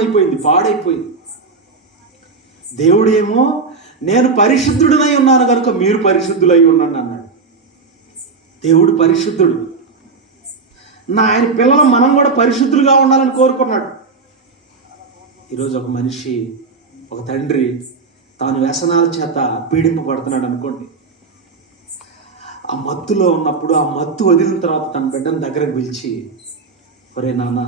అయిపోయింది, పాడైపోయింది. దేవుడేమో నేను పరిశుద్ధుడినై ఉన్నాను కనుక మీరు పరిశుద్ధులై ఉండండి అన్నాడు. దేవుడు పరిశుద్ధుడు. ఆయన పిల్లలు మనం కూడా పరిశుద్ధులుగా ఉండాలని కోరుకున్నాడు. ఈరోజు ఒక మనిషి, ఒక తండ్రి తాను వ్యసనాల చేత పీడింపబడుతున్నాడు అనుకోండి. ఆ మత్తులో ఉన్నప్పుడు, ఆ మత్తు వదిలిన తర్వాత తన బిడ్డను దగ్గరకు పిలిచి, ఒరే నాన్న,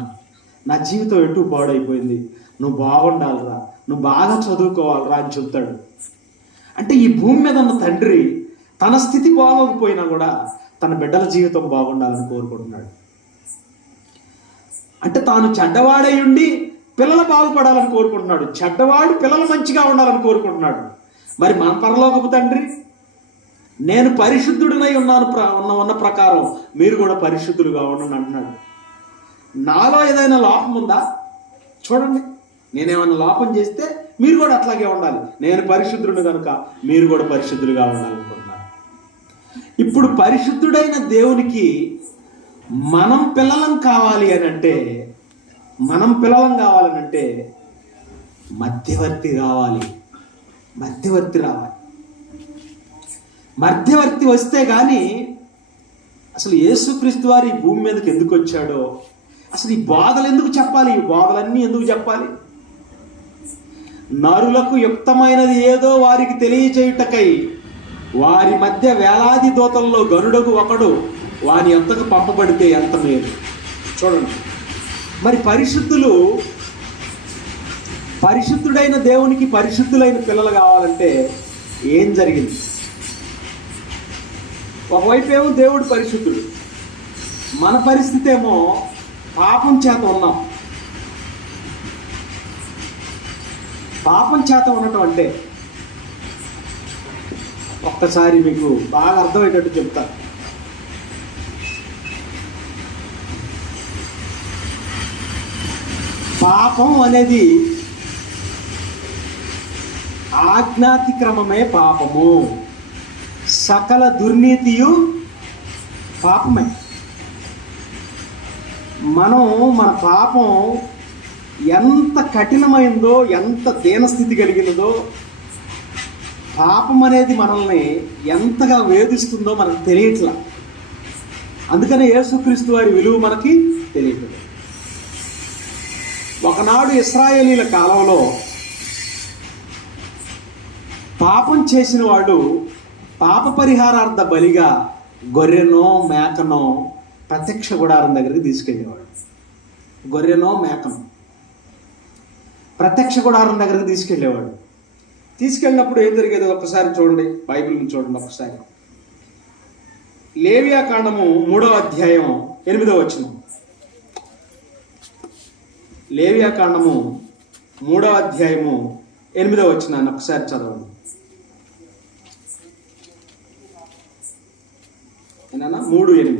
నా జీవితం ఎటు పాడైపోయింది, నువ్వు బాగుండాలిరా, నువ్వు బాగా చదువుకోవాలిరా అని చెప్తాడు. అంటే ఈ భూమి మీద ఉన్న తండ్రి తన స్థితి బాగోకపోయినా కూడా తన బిడ్డల జీవితం బాగుండాలని కోరుకుంటున్నాడు. అంటే తాను చెడ్డవాడై ఉండి పిల్లలు బాగుపడాలని కోరుకుంటున్నాడు. చెడ్డవాడు పిల్లలు మంచిగా ఉండాలని కోరుకుంటున్నాడు. మరి మన పరలోకపు తండ్రి నేను పరిశుద్ధుడినై ఉన్న ప్రకారం మీరు కూడా పరిశుద్ధులుగా ఉండండి అంటున్నాడు. నాలో ఏదైనా లోపం ఉందా చూడండి. నేనేమైనా లోపం చేస్తే మీరు కూడా అట్లాగే ఉండాలి. నేను పరిశుద్ధుడు కనుక మీరు కూడా పరిశుద్ధులుగా ఉండాలనుకుంటున్నాను. ఇప్పుడు పరిశుద్ధుడైన దేవునికి మనం పిల్లలం కావాలి అని అంటే, మధ్యవర్తి రావాలి. మధ్యవర్తి వస్తే కానీ అసలు యేసుక్రీస్తు వారు ఈ భూమి మీదకి ఎందుకు వచ్చాడో, అసలు ఈ బోధలు ఎందుకు చెప్పాలి, ఈ బోధలన్నీ ఎందుకు చెప్పాలి? నరులకు యుక్తమైనది ఏదో వారికి తెలియచేయుటకై వారి మధ్య వేలాది దూతల్లో గరుడకు ఒకడు వాని యొద్దకు పంపబడితే ఎంత మేలు. చూడండి, మరి పరిశుద్ధుడైన దేవునికి పరిశుద్ధులైన పిల్లలు కావాలంటే ఏం జరిగింది? ఒకవైపు ఏమో దేవుడు పరిశుద్ధుడు, మన పరిస్థితి ఏమో పాపం చేత ఉన్నాం. పాపం చేత ఉండటం అంటే ఒక్కసారి మీకు బాగా అర్థమయ్యేటట్టు చెప్తా. పాపం అనేది ఆజ్ఞాతిక్రమమే పాపము. సకల దుర్నీతియు పాపమే. మన పాపం ఎంత కఠినమైందో, ఎంత దీనస్థితి కలిగినదో, పాపం అనేది మనల్ని ఎంతగా వేధిస్తుందో మనకు తెలియట్లా. అందుకనే యేసుక్రీస్తు వారి విలువ మనకి తెలియట్లేదు. ఒకనాడు ఇశ్రాయేలీల కాలంలో పాపం చేసిన వాడు పాప పరిహారార్థ బలిగా గొర్రెనో మేకనో ప్రత్యక్ష గుడారం దగ్గరికి తీసుకెళ్ళేవాడు. గొర్రెనో మేకనో ప్రత్యక్ష గుడారం దగ్గరికి తీసుకెళ్ళినప్పుడు ఏం జరిగేది ఒక్కసారి చూడండి, బైబిల్ని చూడండి ఒకసారి. లేవియా కాండము 3వ అధ్యాయం 8వ వచనం. లేవియా కాండము 3వ అధ్యాయము 8వ వచనాన్ని ఒకసారి చదవండి. 3:8.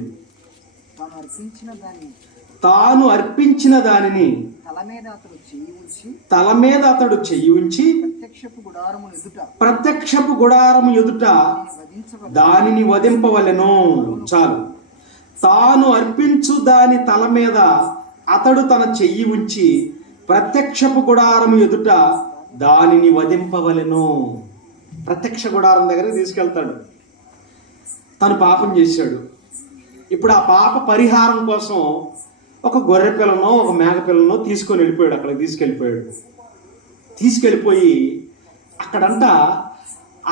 తాను అర్పించిన దానిని తల మీద అతడు చెయ్యి ఉంచి ప్రత్యక్షపు గుడారము ఎదుట దానిని వధింపవలెను. చాలు. తాను అర్పించు దాని తల మీద అతడు తన చెయ్యి ఉంచి ప్రత్యక్షపు గుడారము ఎదుట దానిని వధింపవలెను. ప్రత్యక్ష గుడారం దగ్గరికి తీసుకెళ్తాడు. తను పాపం చేశాడు. ఇప్పుడు ఆ పాప పరిహారం కోసం ఒక గొర్రె పిల్లనో ఒక మేక పిల్లనో తీసుకొని వెళ్ళిపోయాడు. అక్కడికి తీసుకెళ్ళిపోయి అక్కడంట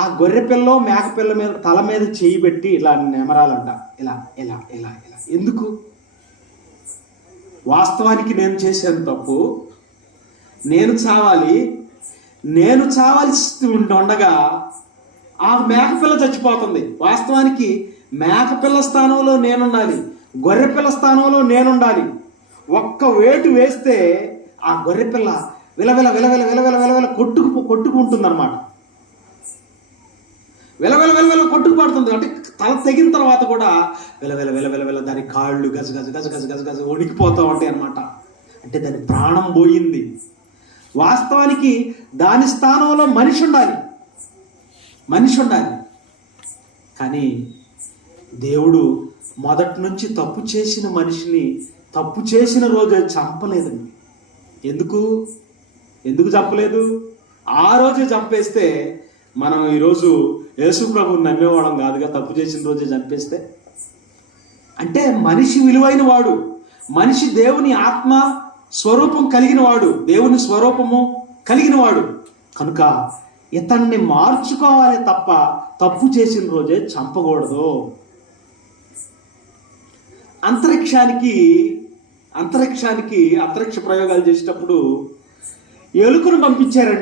ఆ గొర్రె పిల్ల మేక పిల్ల మీద తల మీద చేయి పెట్టి ఇలా నెమరాలంట. ఇలా ఇలా ఇలా ఇలా. ఎందుకు? వాస్తవానికి నేను చేశాను తప్పు, నేను చావాల్సి ఉండగా ఆ మేకపిల్ల చచ్చిపోతుంది. వాస్తవానికి మేకపిల్ల స్థానంలో నేనుండాలి, గొర్రెపిల్ల స్థానంలో నేనుండాలి. ఒక్క వేటు వేస్తే ఆ గొర్రెపిల్ల విలవిల విలవిల విలవిల విలవిల కొట్టుకుంటుందన్నమాట. విలవిల విలవిల కొట్టుకుపడుతుంది. అంటే తల తెగిన తర్వాత కూడా విలవిల విలవిల విల దాని కాళ్ళు గజ గజ గజ గజ గజ గజ వణికిపోతూ ఉంటాయి అన్నమాట. అంటే దాని ప్రాణం పోయింది. వాస్తవానికి దాని స్థానంలో మనిషి ఉండాలి. కానీ దేవుడు మొదటి నుంచి తప్పు చేసిన మనిషిని తప్పు చేసిన రోజు చంపలేదండి. ఎందుకు చంపలేదు? ఆ రోజే చంపేస్తే మనం ఈరోజు యేసు ప్రభువుని నమ్మేవాళ్ళం కాదుగా. తప్పు చేసిన రోజే చంపేస్తే అంటే మనిషి విలువైన వాడు, మనిషి దేవుని ఆత్మ స్వరూపం కలిగిన వాడు, దేవుని స్వరూపము కలిగిన వాడు కనుక ఇతన్ని మార్చుకోవాలి తప్ప తప్పు చేసిన రోజే చంపకూడదు. అంతరిక్ష ప్రయోగాలు చేసేటప్పుడు ఎలుకను పంపించారు.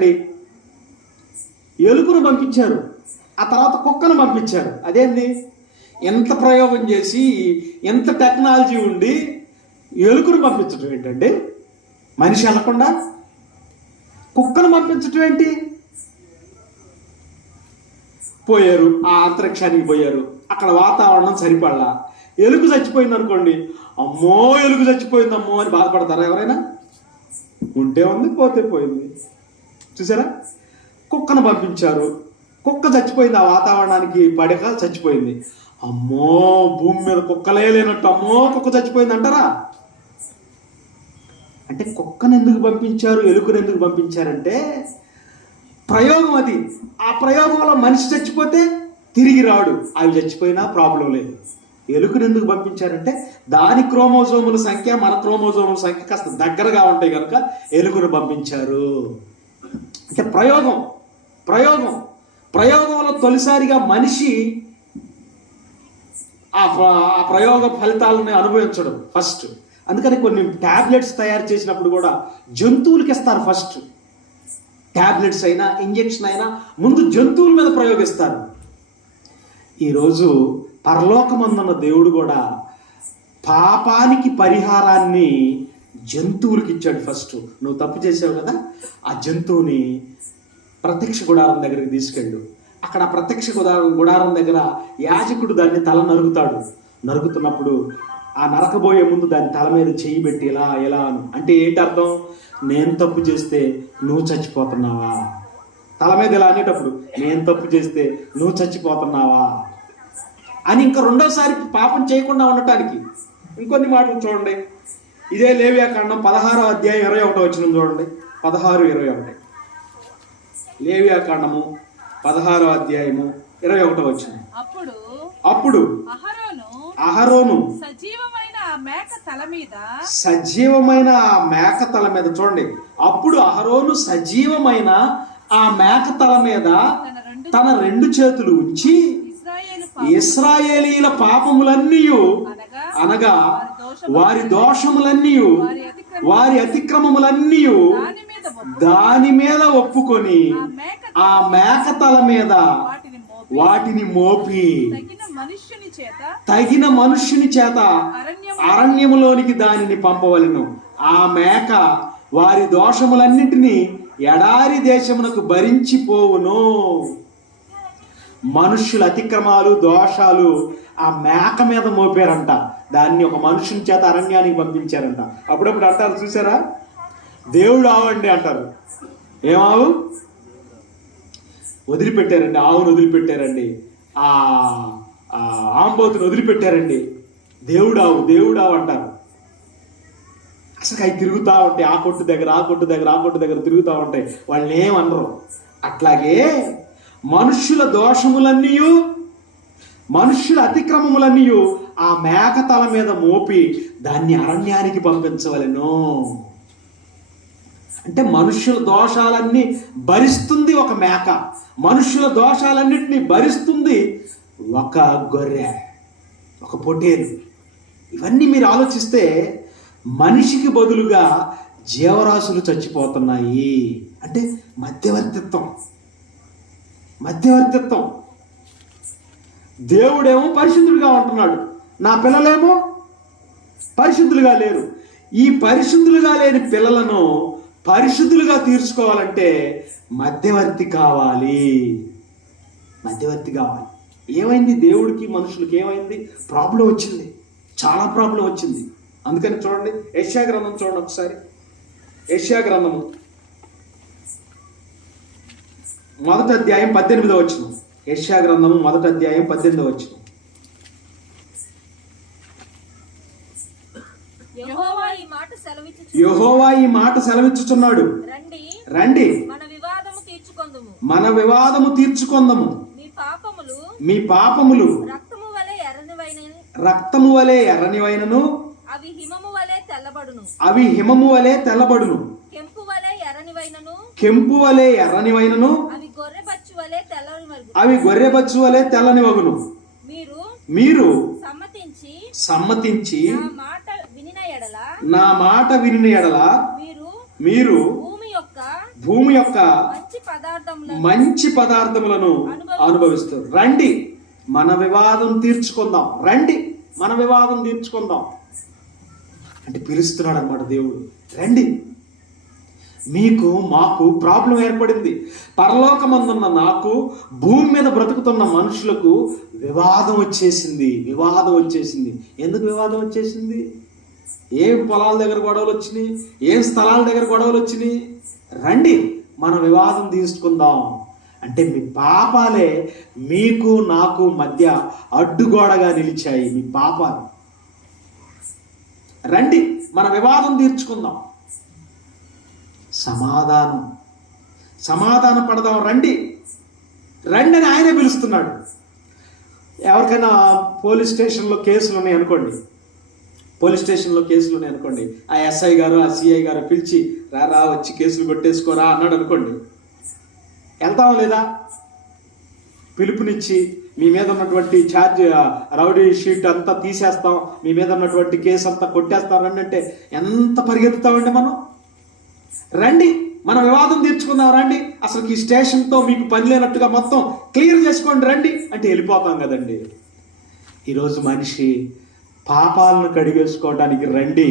ఆ తర్వాత కుక్కను పంపించారు. అదేంది? ఎంత ప్రయోగం చేసి ఎంత టెక్నాలజీ ఉండి ఎలుకను పంపించడం ఏంటంటే, మనిషి వెళ్ళకుండా కుక్కను పంపించడం ఏంటి? పోయారు, ఆ అంతరిక్షానికి పోయారు. అక్కడ వాతావరణం సరిపడలా. ఎలుగు చచ్చిపోయింది అనుకోండి, అమ్మో ఎలుగు చచ్చిపోయింది అమ్మో అని బాధపడతారా ఎవరైనా? ఉంటే ఉంది, పోతే పోయింది. చూసారా? కుక్కను పంపించారు, కుక్క చచ్చిపోయింది, ఆ వాతావరణానికి పడక చచ్చిపోయింది. అమ్మో భూమి మీద కుక్కలే లేనట్టు, అమ్మో కుక్క చచ్చిపోయింది అంటారా? అంటే కుక్కను ఎందుకు పంపించారు, ఎలుకను ఎందుకు పంపించారంటే ప్రయోగం అది. ఆ ప్రయోగంలో మనిషి చచ్చిపోతే తిరిగి రాడు, అవి చచ్చిపోయినా ప్రాబ్లం లేదు. ఎలుకను ఎందుకు పంపించారంటే దాని క్రోమోజోముల సంఖ్య మన క్రోమోజోముల సంఖ్య కాస్త దగ్గరగా ఉంటాయి కనుక ఎలుకను పంపించారు. అంటే ప్రయోగంలో తొలిసారిగా మనిషి ఆ ప్రయోగ ఫలితాలను అనుభవించడం ఫస్ట్. అందుకని కొన్ని ట్యాబ్లెట్స్ తయారు చేసినప్పుడు కూడా జంతువులకి ఇస్తారు ఫస్ట్. ట్యాబ్లెట్స్ అయినా ఇంజెక్షన్ అయినా ముందు జంతువుల మీద ప్రయోగిస్తారు. ఈరోజు పరలోకమందున్న దేవుడు కూడా పాపానికి పరిహారాన్ని జంతువులకి ఇచ్చాడు ఫస్ట్. నువ్వు తప్పు చేసావు కదా, ఆ జంతువుని ప్రత్యక్ష గుడారం దగ్గరికి తీసుకెళ్ళు. అక్కడ ప్రత్యక్ష గుడారం దగ్గర యాజకుడు దాన్ని తల నరుగుతున్నప్పుడు ఆ నరకబోయే ముందు దాని తల మీద చెయ్యి పెట్టి ఇలా అంటే ఏంటి అర్థం? నేను తప్పు చేస్తే నువ్వు చచ్చిపోతున్నావా? తల మీద ఇలా అనేటప్పుడు నేను తప్పు చేస్తే నువ్వు చచ్చిపోతున్నావా అని ఇంకా రెండోసారి పాపం చేయకుండా ఉండటానికి ఇంకొన్ని మాటలు చూడండి. ఇదే లేవియాకాండం 16వ అధ్యాయం 21వ వచనం చూడండి. 16:21 లేవియాకాండము 16వ అధ్యాయము 21వ వచనం. అప్పుడు అహరోను సజీవమైన ఆ మేక తల మీద చూడండి. అప్పుడు అహరోను సజీవమైన ఆ మేక తల మీద తన 2 చేతులు ఉంచి ఇశ్రాయేలీల పాపములన్నీ అనగా వారి దోషములన్నీ వారి అతిక్రమములన్నీ దాని మీద ఒప్పుకొని ఆ మేక తల మీద వాటిని మోపి తగిన మనుష్యుని చేత అరణ్యములోనికి దానిని పంపవలెను. ఆ మేక వారి దోషములన్నిటినీ ఎడారి దేశమునకు భరించిపోవును. మనుష్యుల అతిక్రమాలు దోషాలు ఆ మేక మీద మోపారంట. దాన్ని ఒక మనుషుని చేత అరణ్యానికి పంపించారంట. అప్పుడప్పుడు అంటారు చూసారా, దేవుడు ఆవండి అంటారు. ఏమావు వదిలిపెట్టారండి, ఆవును వదిలిపెట్టారండి, ఆ ఆంబోతుని వదిలిపెట్టారండి. దేవుడావు అంటారు. అసలు అవి తిరుగుతూ ఉంటాయి, ఆ కొట్టు దగ్గర తిరుగుతూ ఉంటాయి, వాళ్ళని ఏమనరు. అట్లాగే మనుష్యుల దోషములన్నీ మనుష్యుల అతిక్రమములన్నీ ఆ మేక తల మీద మోపి దాన్ని అరణ్యానికి పంపించవలెను. అంటే మనుష్యుల దోషాలన్నీ భరిస్తుంది ఒక మేక, మనుష్యుల దోషాలన్నింటినీ భరిస్తుంది ఒక గొర్రె, ఒక పొట్టేలు. ఇవన్నీ మీరు ఆలోచిస్తే మనిషికి బదులుగా జీవరాశులు చచ్చిపోతున్నాయి. అంటే మధ్యవర్తిత్వం. దేవుడేమో పరిశుద్ధుడిగా ఉంటున్నాడు, నా పిల్లలేమో పరిశుద్ధులుగా లేరు. ఈ పరిశుద్ధులుగా లేని పిల్లలను పరిశుద్ధులుగా తీర్చుకోవాలంటే మధ్యవర్తి కావాలి. ఏమైంది? దేవుడికి మనుషులకి ఏమైంది? ప్రాబ్లం వచ్చింది, చాలా ప్రాబ్లం వచ్చింది. అందుకని చూడండి, యెషయా గ్రంథం చూడండి ఒకసారి. యెషయా గ్రంథము 1వ అధ్యాయం 18వ వచనం. యెషయా గ్రంథము 1వ అధ్యాయం 18వ వచనం. యెహోవా ఈ మాట సెలవిచ్చుచున్నాడు, రండి మన వివాదము తీర్చుకొందము. మీ పాపములు రక్తము వలె ఎర్రనివైనను అవి హిమము వలె తెల్లబడును. కెంపు వలె ఎర్రనివైనను అవి గొర్రెబచ్చు వలె తెల్లనివగును. మీరు సమ్మతించి నా మాట వినిన ఎడల మీరు భూమి యొక్క మంచి పదార్థములను అనుభవిస్తారు. రండి మన వివాదం తీర్చుకుందాం, అంటే పిలుస్తున్నాడు అన్నమాట దేవుడు. రండి మీకు మాకు ప్రాబ్లం ఏర్పడింది. పరలోకమందున్న నాకు, భూమి మీద బ్రతుకుతున్న మనుషులకు వివాదం వచ్చేసింది. ఎందుకు వివాదం వచ్చేసింది? ఏం పొలాల దగ్గర గొడవలు వచ్చినాయి, ఏం స్థలాల దగ్గర గొడవలు వచ్చినాయి? రండి మనం వివాదం తీసుకుందాం అంటే మీ పాపాలే మీకు నాకు మధ్య అడ్డుగోడగా నిలిచాయి. మీ పాపాలు. రండి మన వివాదం తీర్చుకుందాం. సమాధాన పడదాం. రండి అని ఆయనే పిలుస్తున్నాడు. ఎవరికైనా పోలీస్ స్టేషన్లో కేసులు ఉన్నాయనుకోండి, ఆ ఎస్ఐ గారు, ఆ సిఐ గారు పిలిచి రా వచ్చి కేసులు కొట్టేసుకోరా అన్నాడు అనుకోండి, వెళ్తాం లేదా? పిలుపునిచ్చి మీ మీద ఉన్నటువంటి రౌడీ షీట్ అంతా తీసేస్తాం, మీ మీద ఉన్నటువంటి కేసు అంతా కొట్టేస్తాం రండి అంటే ఎంత పరిగెత్తుతామండి మనం. రండి మన వివాదం తీర్చుకుందాం రండి, అసలు ఈ స్టేషన్తో మీకు పని లేనట్టుగా మొత్తం క్లియర్ చేసుకోండి రండి అంటే వెళ్ళిపోతాం కదండి. ఈరోజు మనిషి పాపాలను కడిగేసుకోవడానికి రండి,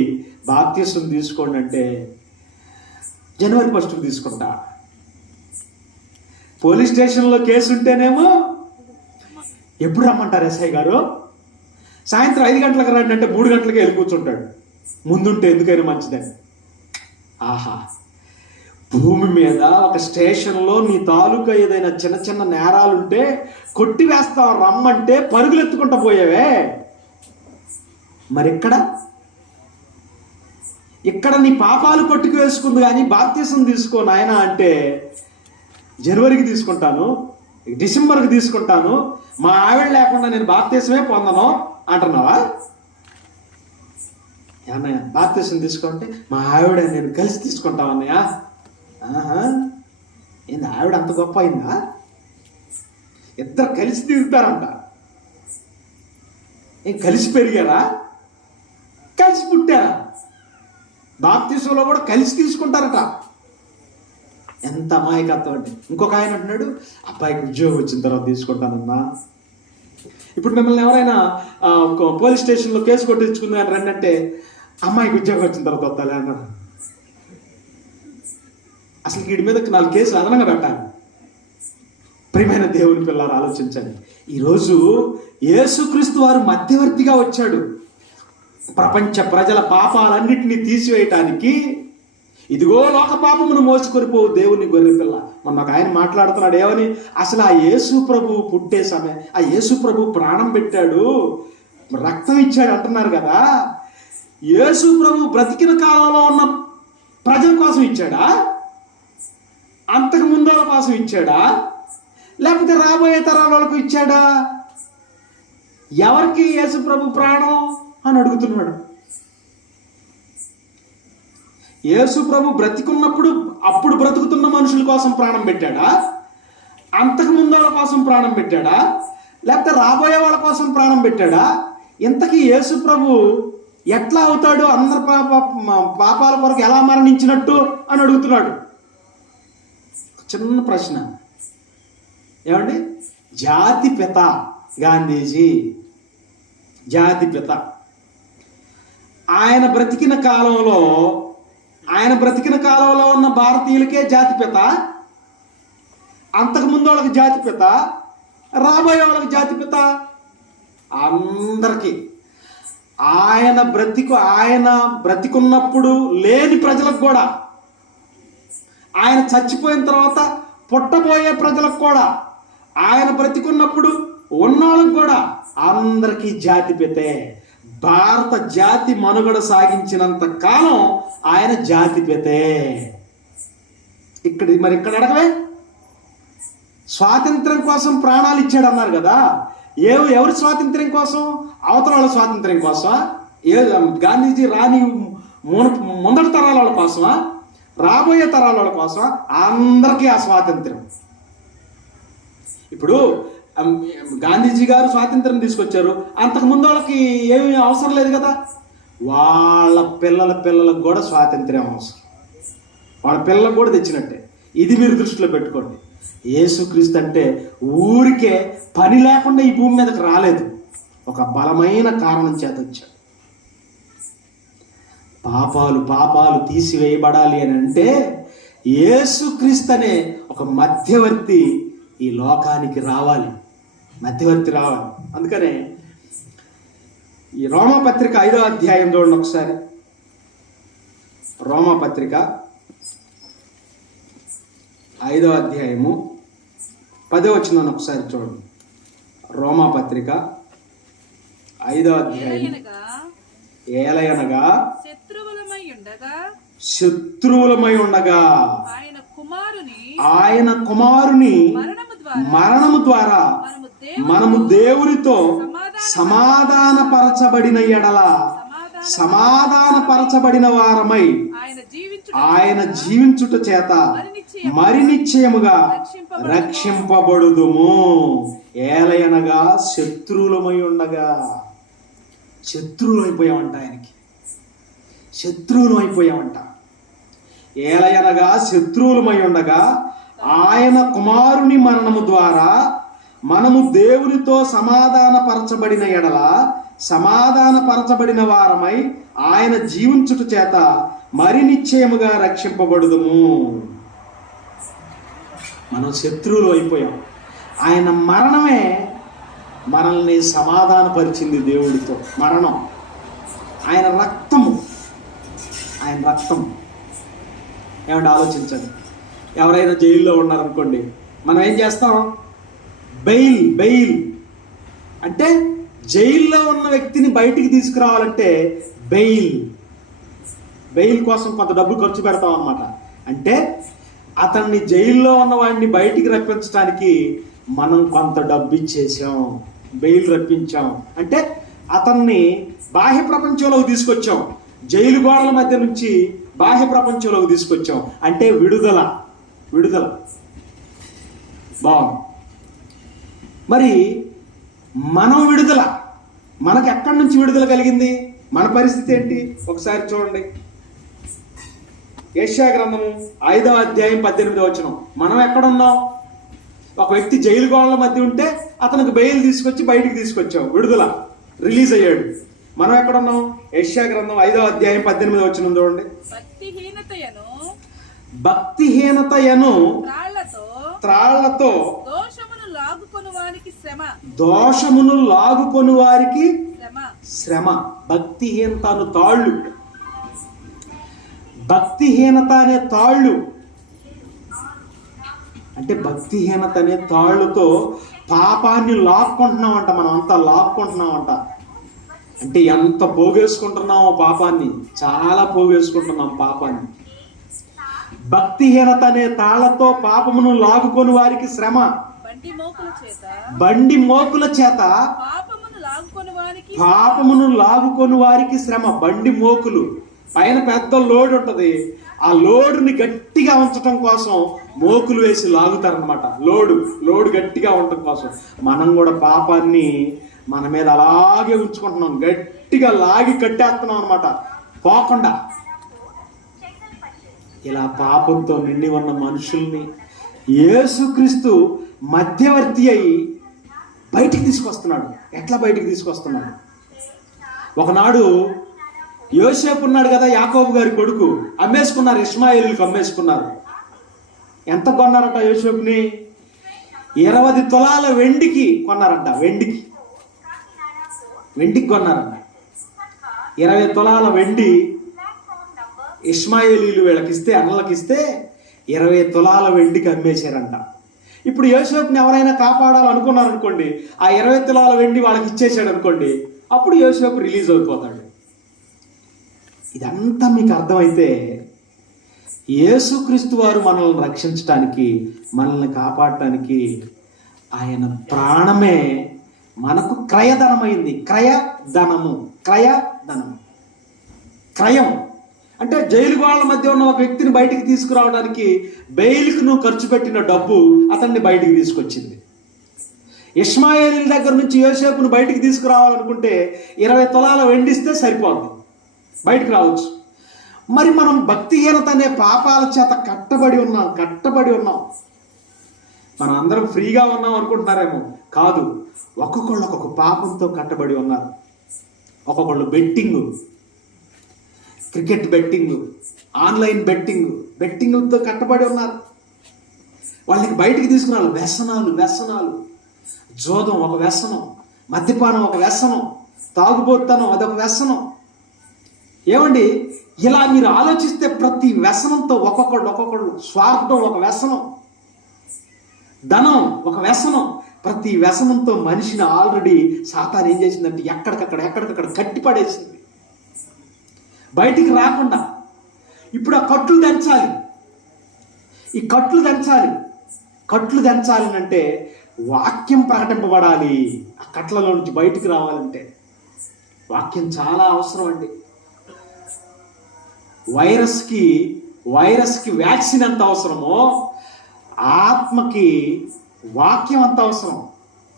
బాప్తిసం తీసుకోండి అంటే జనవరి 1 తీసుకుంటా. పోలీస్ స్టేషన్లో కేసు ఉంటేనేమో ఎప్పుడు రమ్మంటారు ఎస్ఐ గారు? సాయంత్రం 5 గంటలకు రండి అంటే 3 గంటలకే వెళ్ళి కూర్చుంటాడు. ముందుంటే ఎందుకైనా మంచిదని. ఆహా, భూమి మీద ఒక స్టేషన్లో నీ తాలూకా ఏదైనా చిన్న నేరాలుంటే కొట్టి వేస్తావు రమ్మంటే పరుగులు ఎత్తుకుంటూ పోయావే. మరి ఇక్కడ నీ పాపాలు కొట్టుకు వేసుకుంది కానీ బాప్తిసం తీసుకో నాయన అంటే జనవరికి తీసుకుంటాను, డిసెంబర్కి తీసుకుంటాను, మా ఆవిడ లేకుండా నేను బాప్తిసమే పొందను అంటున్నావా? అన్నయ్య బాప్తిసం తీసుకుంటే మా ఆవిడ నేను కలిసి తీసుకుంటాం అన్నయ్య. ఏంది ఆవిడ అంత గొప్ప అయిందా? ఇద్దరు కలిసి తిరుగుతారంట. కలిసి పెరిగారా? కలిసి పుట్టారా? బాప్తిసంలో కూడా కలిసి తీసుకుంటారట. ఎంత అమాయకత్వం అంటే. ఇంకొక ఆయన అంటున్నాడు, అబ్బాయికి ఉద్యోగం వచ్చిన తర్వాత తీసుకుంటానన్నా. ఇప్పుడు మిమ్మల్ని ఎవరైనా పోలీస్ స్టేషన్లో కేసు కొట్టించుకుంది అని రండి అంటే అమ్మాయికి ఉద్యోగం వచ్చిన తర్వాత వస్తాలే అన్నారు. అసలు వీడి మీద 4 కేసులు అదనంగా పెట్టాలి. ప్రియమైన దేవుని పిల్లలు ఆలోచించండి. ఈరోజు యేసుక్రీస్తు వారు మధ్యవర్తిగా వచ్చాడు ప్రపంచ ప్రజల పాపాలన్నింటినీ తీసివేయటానికి. ఇదిగో లోక పాపమును మోసుకొనిపోవు దేవుని గొర్రెపిల్ల. మొన్న ఒక ఆయన మాట్లాడుతున్నాడు ఏమని, అసలు ఆ యేసు ప్రభు పుట్టే సమయం, ఆ యేసు ప్రభు ప్రాణం పెట్టాడు, రక్తం ఇచ్చాడు అంటున్నారు కదా. యేసు ప్రభు బ్రతికిన కాలంలో ఉన్న ప్రజల కోసం ఇచ్చాడా? అంతకు ముందు వాళ్ళ కోసం ఇచ్చాడా? లేకపోతే రాబోయే తరాల వాళ్ళకు ఇచ్చాడా? ఎవరికి యేసు ప్రభు ప్రాణం అని అడుగుతున్నాడు. యేసు ప్రభు బ్రతికున్నప్పుడు అప్పుడు బ్రతుకుతున్న మనుషుల కోసం ప్రాణం పెట్టాడా? అంతకు ముందు వాళ్ళ కోసం ప్రాణం పెట్టాడా? లేకపోతే రాబోయే వాళ్ళ కోసం ప్రాణం పెట్టాడా? ఇంతకీ యేసు ప్రభు ఎట్లా అవుతాడు? అందరి పాపాల కొరకు ఎలా మరణించినట్టు అని అడుగుతున్నాడు. చిన్న ప్రశ్న. ఏమండి? జాతిపిత గాంధీజీ, జాతిపిత. ఆయన బ్రతికిన కాలంలో ఉన్న భారతీయులకే జాతిపిత, అంతకుముందు వాళ్ళకి జాతిపిత, రాబోయే వాళ్ళకి జాతిపిత, అందరికీ. ఆయన బ్రతికున్నప్పుడు లేని ప్రజలకు కూడా, ఆయన చచ్చిపోయిన తర్వాత పుట్టబోయే ప్రజలకు కూడా, ఆయన బ్రతికున్నప్పుడు ఉన్నోళ్ళకు కూడా అందరికీ జాతిపితే. భారత జాతి మనుగడ సాగించినంత కాలం ఆయన జాతిపితే. ఇక్కడ అడగవే, స్వాతంత్రం కోసం ప్రాణాలు ఇచ్చాడు అన్నారు కదా. ఎవరి స్వాతంత్ర్యం కోసం? అవతల వాళ్ళ స్వాతంత్ర్యం కోసమా? గాంధీజీ రాని ముందటి తరాల వాళ్ళ కోసమా? రాబోయే తరాల వాళ్ళ కోసమా? అందరికీ ఆ స్వాతంత్ర్యం. ఇప్పుడు గాంధీజీ గారు స్వాతంత్రం తీసుకొచ్చారు, అంతకు ముందు వాళ్ళకి ఏమీ అవసరం లేదు కదా. వాళ్ళ పిల్లలకు కూడా స్వాతంత్ర్యం అవసరం. వాళ్ళ పిల్లలకు కూడా తెచ్చినట్టే. ఇది మీరు దృష్టిలో పెట్టుకోండి. యేసుక్రీస్తు అంటే ఊరికే పని లేకుండా ఈ భూమి మీదకి రాలేదు, ఒక బలమైన కారణం చేత వచ్చాడు. పాపాలు తీసివేయబడాలి అని అంటే యేసుక్రీస్తు అనే ఒక మధ్యవర్తి ఈ లోకానికి రావాలి, మధ్యవర్తి రావాలి. అందుకనే ఈ రోమాపత్రిక 5వ అధ్యాయం చూడండి ఒకసారి. రోమాపత్రిక 5వ అధ్యాయము 10వ వచనం ఒకసారి చూడండి. రోమాపత్రిక 5వ అధ్యాయం. ఏలయనగా శత్రువులమై ఉండగా ఆయన కుమారుని మరణము ద్వారా మనము దేవునితో సమాధానపరచబడిన ఎడల సమాధానపరచబడిన వారమై ఆయన జీవించుట చేత మరి నిశ్చయముగా రక్షింపబడుదుము. ఏలయనగా శత్రువులమై ఉండగా, శత్రువులు అయిపోయామంట, ఆయనకి శత్రువులు అయిపోయామంట. ఏలయనగా శత్రువులమై ఉండగా ఆయన కుమారుని మరణము ద్వారా మనము దేవునితో సమాధానపరచబడిన ఎడల సమాధానపరచబడిన వారమై ఆయన జీవించుట చేత మరి నిశ్చయముగా రక్షింపబడుదుము. మనం శత్రువులు అయిపోయాం. ఆయన మరణమే మనల్ని సమాధానపరిచింది దేవుడితో. మరణం, ఆయన రక్తము, ఆయన రక్తం. ఏమంటే ఆలోచించండి. ఎవరైనా జైల్లో ఉన్నారనుకోండి, మనం ఏం చేస్తాం? బెయిల్ అంటే జైల్లో ఉన్న వ్యక్తిని బయటికి తీసుకురావాలంటే బెయిల్ కోసం కొంత డబ్బు ఖర్చు పెడతాం అన్నమాట. అంటే అతన్ని జైల్లో ఉన్న వాడిని బయటికి రప్పించడానికి మనం కొంత డబ్బు ఇచ్చేసాం, బెయిల్ రప్పించాం. అంటే అతన్ని బాహ్య ప్రపంచంలోకి తీసుకొచ్చాం, జైలు గోడల మధ్య నుంచి బాహ్య ప్రపంచంలోకి తీసుకొచ్చాం. అంటే విడుదల. బాగుంది. మరి మనం విడుదల, మనకు ఎక్కడి నుంచి విడుదల కలిగింది? మన పరిస్థితి ఏంటి ఒకసారి చూడండి. యెషయా గ్రంథము 5వ అధ్యాయం 18వ వచనం. మనం ఎక్కడున్నాం? ఒక వ్యక్తి జైలు గోడల మధ్య ఉంటే అతనికి బెయిల్ తీసుకొచ్చి బయటికి తీసుకొచ్చాం, విడుదల, రిలీజ్ అయ్యాడు. మనం ఎక్కడున్నాం? యెషయా గ్రంథం 5వ అధ్యాయం 18వ వచనం చూడండి. భక్తిహీనతయను త్రాళ్లతో దోషమును లాగుకొని వారికి శ్రమ. భక్తిహీనతను తాళ్ళు, భక్తిహీనత అనే తాళ్ళు. అంటే భక్తిహీనత అనే తాళ్ళుతో పాపాన్ని లాక్కుంటున్నామంట. మనం అంతా లాక్కుంటున్నామంట. అంటే ఎంత పోగేసుకుంటున్నామో పాపాన్ని, చాలా పోగేసుకుంటున్నాం పాపాన్ని. భక్తిహీనత అనే తాళ్లతో పాపమును లాగుకొని వారికి శ్రమ. బండి మోకుల చేత పాపమును లాగుకొని వారికి శ్రమ. బండి మోకులు పైన పెద్ద లోడ్ ఉంటది, ఆ లోడుని గట్టిగా ఉంచడం కోసం మోకులు వేసి లాగుతారనమాట. లోడు గట్టిగా ఉండటం కోసం మనం కూడా పాపాన్ని మన మీద అలాగే ఉంచుకుంటున్నాం, గట్టిగా లాగి కట్టేస్తున్నాం అనమాట, పోకుండా. ఇలా పాపంతో నిండి ఉన్న మనుషుల్ని యేసుక్రీస్తు మధ్యవర్తి అయి బయటికి తీసుకొస్తున్నాడు. ఎట్లా బయటికి తీసుకొస్తున్నాడు? ఒకనాడు యోసేపు ఉన్నాడు కదా, యాకోబు గారి కొడుకు, అమ్మేసుకున్నారు, ఇష్మాయేలుకి అమ్మేసుకున్నారు. ఎంత కొన్నారట యోసేపుని? 20 తులాల వెండికి కొన్నారంట. వెండికి కొన్నారంట. 20 తులాల వెండి ఇష్మాయేలీలు వీళ్ళకిస్తే, అన్నలకిస్తే 20 తులాల వెండికి అమ్మేశారంట. ఇప్పుడు యోసేపుని ఎవరైనా కాపాడాలనుకున్నారనుకోండి, ఆ 20 తులాల వెండి వాళ్ళకి ఇచ్చేసాడు అనుకోండి, అప్పుడు యోసేపు రిలీజ్ అయిపోతాడు. ఇదంతా మీకు అర్థమైతే యేసుక్రీస్తు వారు మనల్ని రక్షించడానికి, మనల్ని కాపాడటానికి ఆయన ప్రాణమే మనకు క్రయధనమైంది. క్రయం అంటే జైలు గోడల మధ్య ఉన్న ఒక వ్యక్తిని బయటికి తీసుకురావడానికి బెయిల్కి నువ్వు ఖర్చు పెట్టిన డబ్బు అతన్ని బయటికి తీసుకొచ్చింది. ఇష్మాయేలీల దగ్గర నుంచి యోసేపును బయటికి తీసుకురావాలనుకుంటే 20 తులాల వెండిస్తే సరిపోద్ది, బయటికి రావచ్చు. మరి మనం భక్తిహీనత అనే పాపాల చేత కట్టబడి ఉన్నాం. మనం అందరం ఫ్రీగా ఉన్నాం అనుకుంటున్నారేమో. కాదు, ఒక్కొక్కళ్ళు ఒక్కొక్క పాపంతో కట్టబడి ఉన్నారు. ఒక్కొక్కళ్ళు బెట్టింగ్, క్రికెట్ బెట్టింగ్, ఆన్లైన్ బెట్టింగ్తో కట్టబడి ఉన్నారు. వాళ్ళకి బయటికి తీసుకున్నారు. వ్యసనాలు. జోదం ఒక వ్యసనం, మద్యపానం ఒక వ్యసనం, తాగుబోతనం అదొక వ్యసనం. ఏమండి, ఇలా మీరు ఆలోచిస్తే ప్రతి వ్యసనంతో ఒక్కొక్కళ్ళు స్వార్థం ఒక వ్యసనం, ధనం ఒక వ్యసనం. ప్రతి వ్యసనంతో మనిషిని ఆల్రెడీ సాతాను ఏం చేసిందంటే ఎక్కడికక్కడ కట్టి పడేసింది, బయటికి రాకుండా. ఇప్పుడు ఆ కట్లు దంచాలి. ఈ కట్లు దంచాలి అంటే వాక్యం ప్రకటింపబడాలి. ఆ కట్లలో నుంచి బయటికి రావాలంటే వాక్యం చాలా అవసరం అండి. వైరస్కి వ్యాక్సిన్ ఎంత అవసరమో ఆత్మకి వాక్యం అంత అవసరం.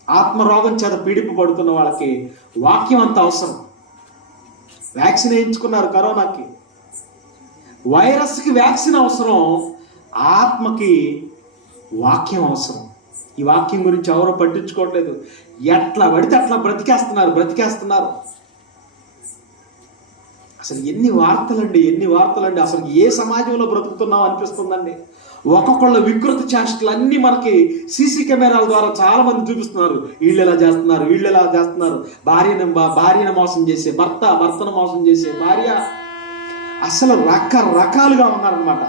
ఆత్మరోగం చేత పీడింపబడుతున్న వాళ్ళకి వాక్యం అంత అవసరం. వ్యాక్సిన్ వేయించుకున్నారు కరోనాకి. వైరస్కి వ్యాక్సిన్ అవసరం, ఆత్మకి వాక్యం అవసరం. ఈ వాక్యం గురించి ఎవరో పట్టించుకోవట్లేదు. ఎట్లా పడితే అట్లా బ్రతికేస్తున్నారు. అసలు ఎన్ని వార్తలండి. అసలు ఏ సమాజంలో బ్రతుకుతున్నాం అనిపిస్తుందండి. ఒక్కొక్కళ్ళ వికృత చేష్టలు అన్నీ మనకి సీసీ కెమెరాల ద్వారా చాలా మంది చూపిస్తున్నారు. వీళ్ళు ఎలా చేస్తున్నారు. భార్యను మోసం చేసే భర్తను మోసం చేసే భార్య. అసలు రకరకాలుగా ఉన్నారనమాట.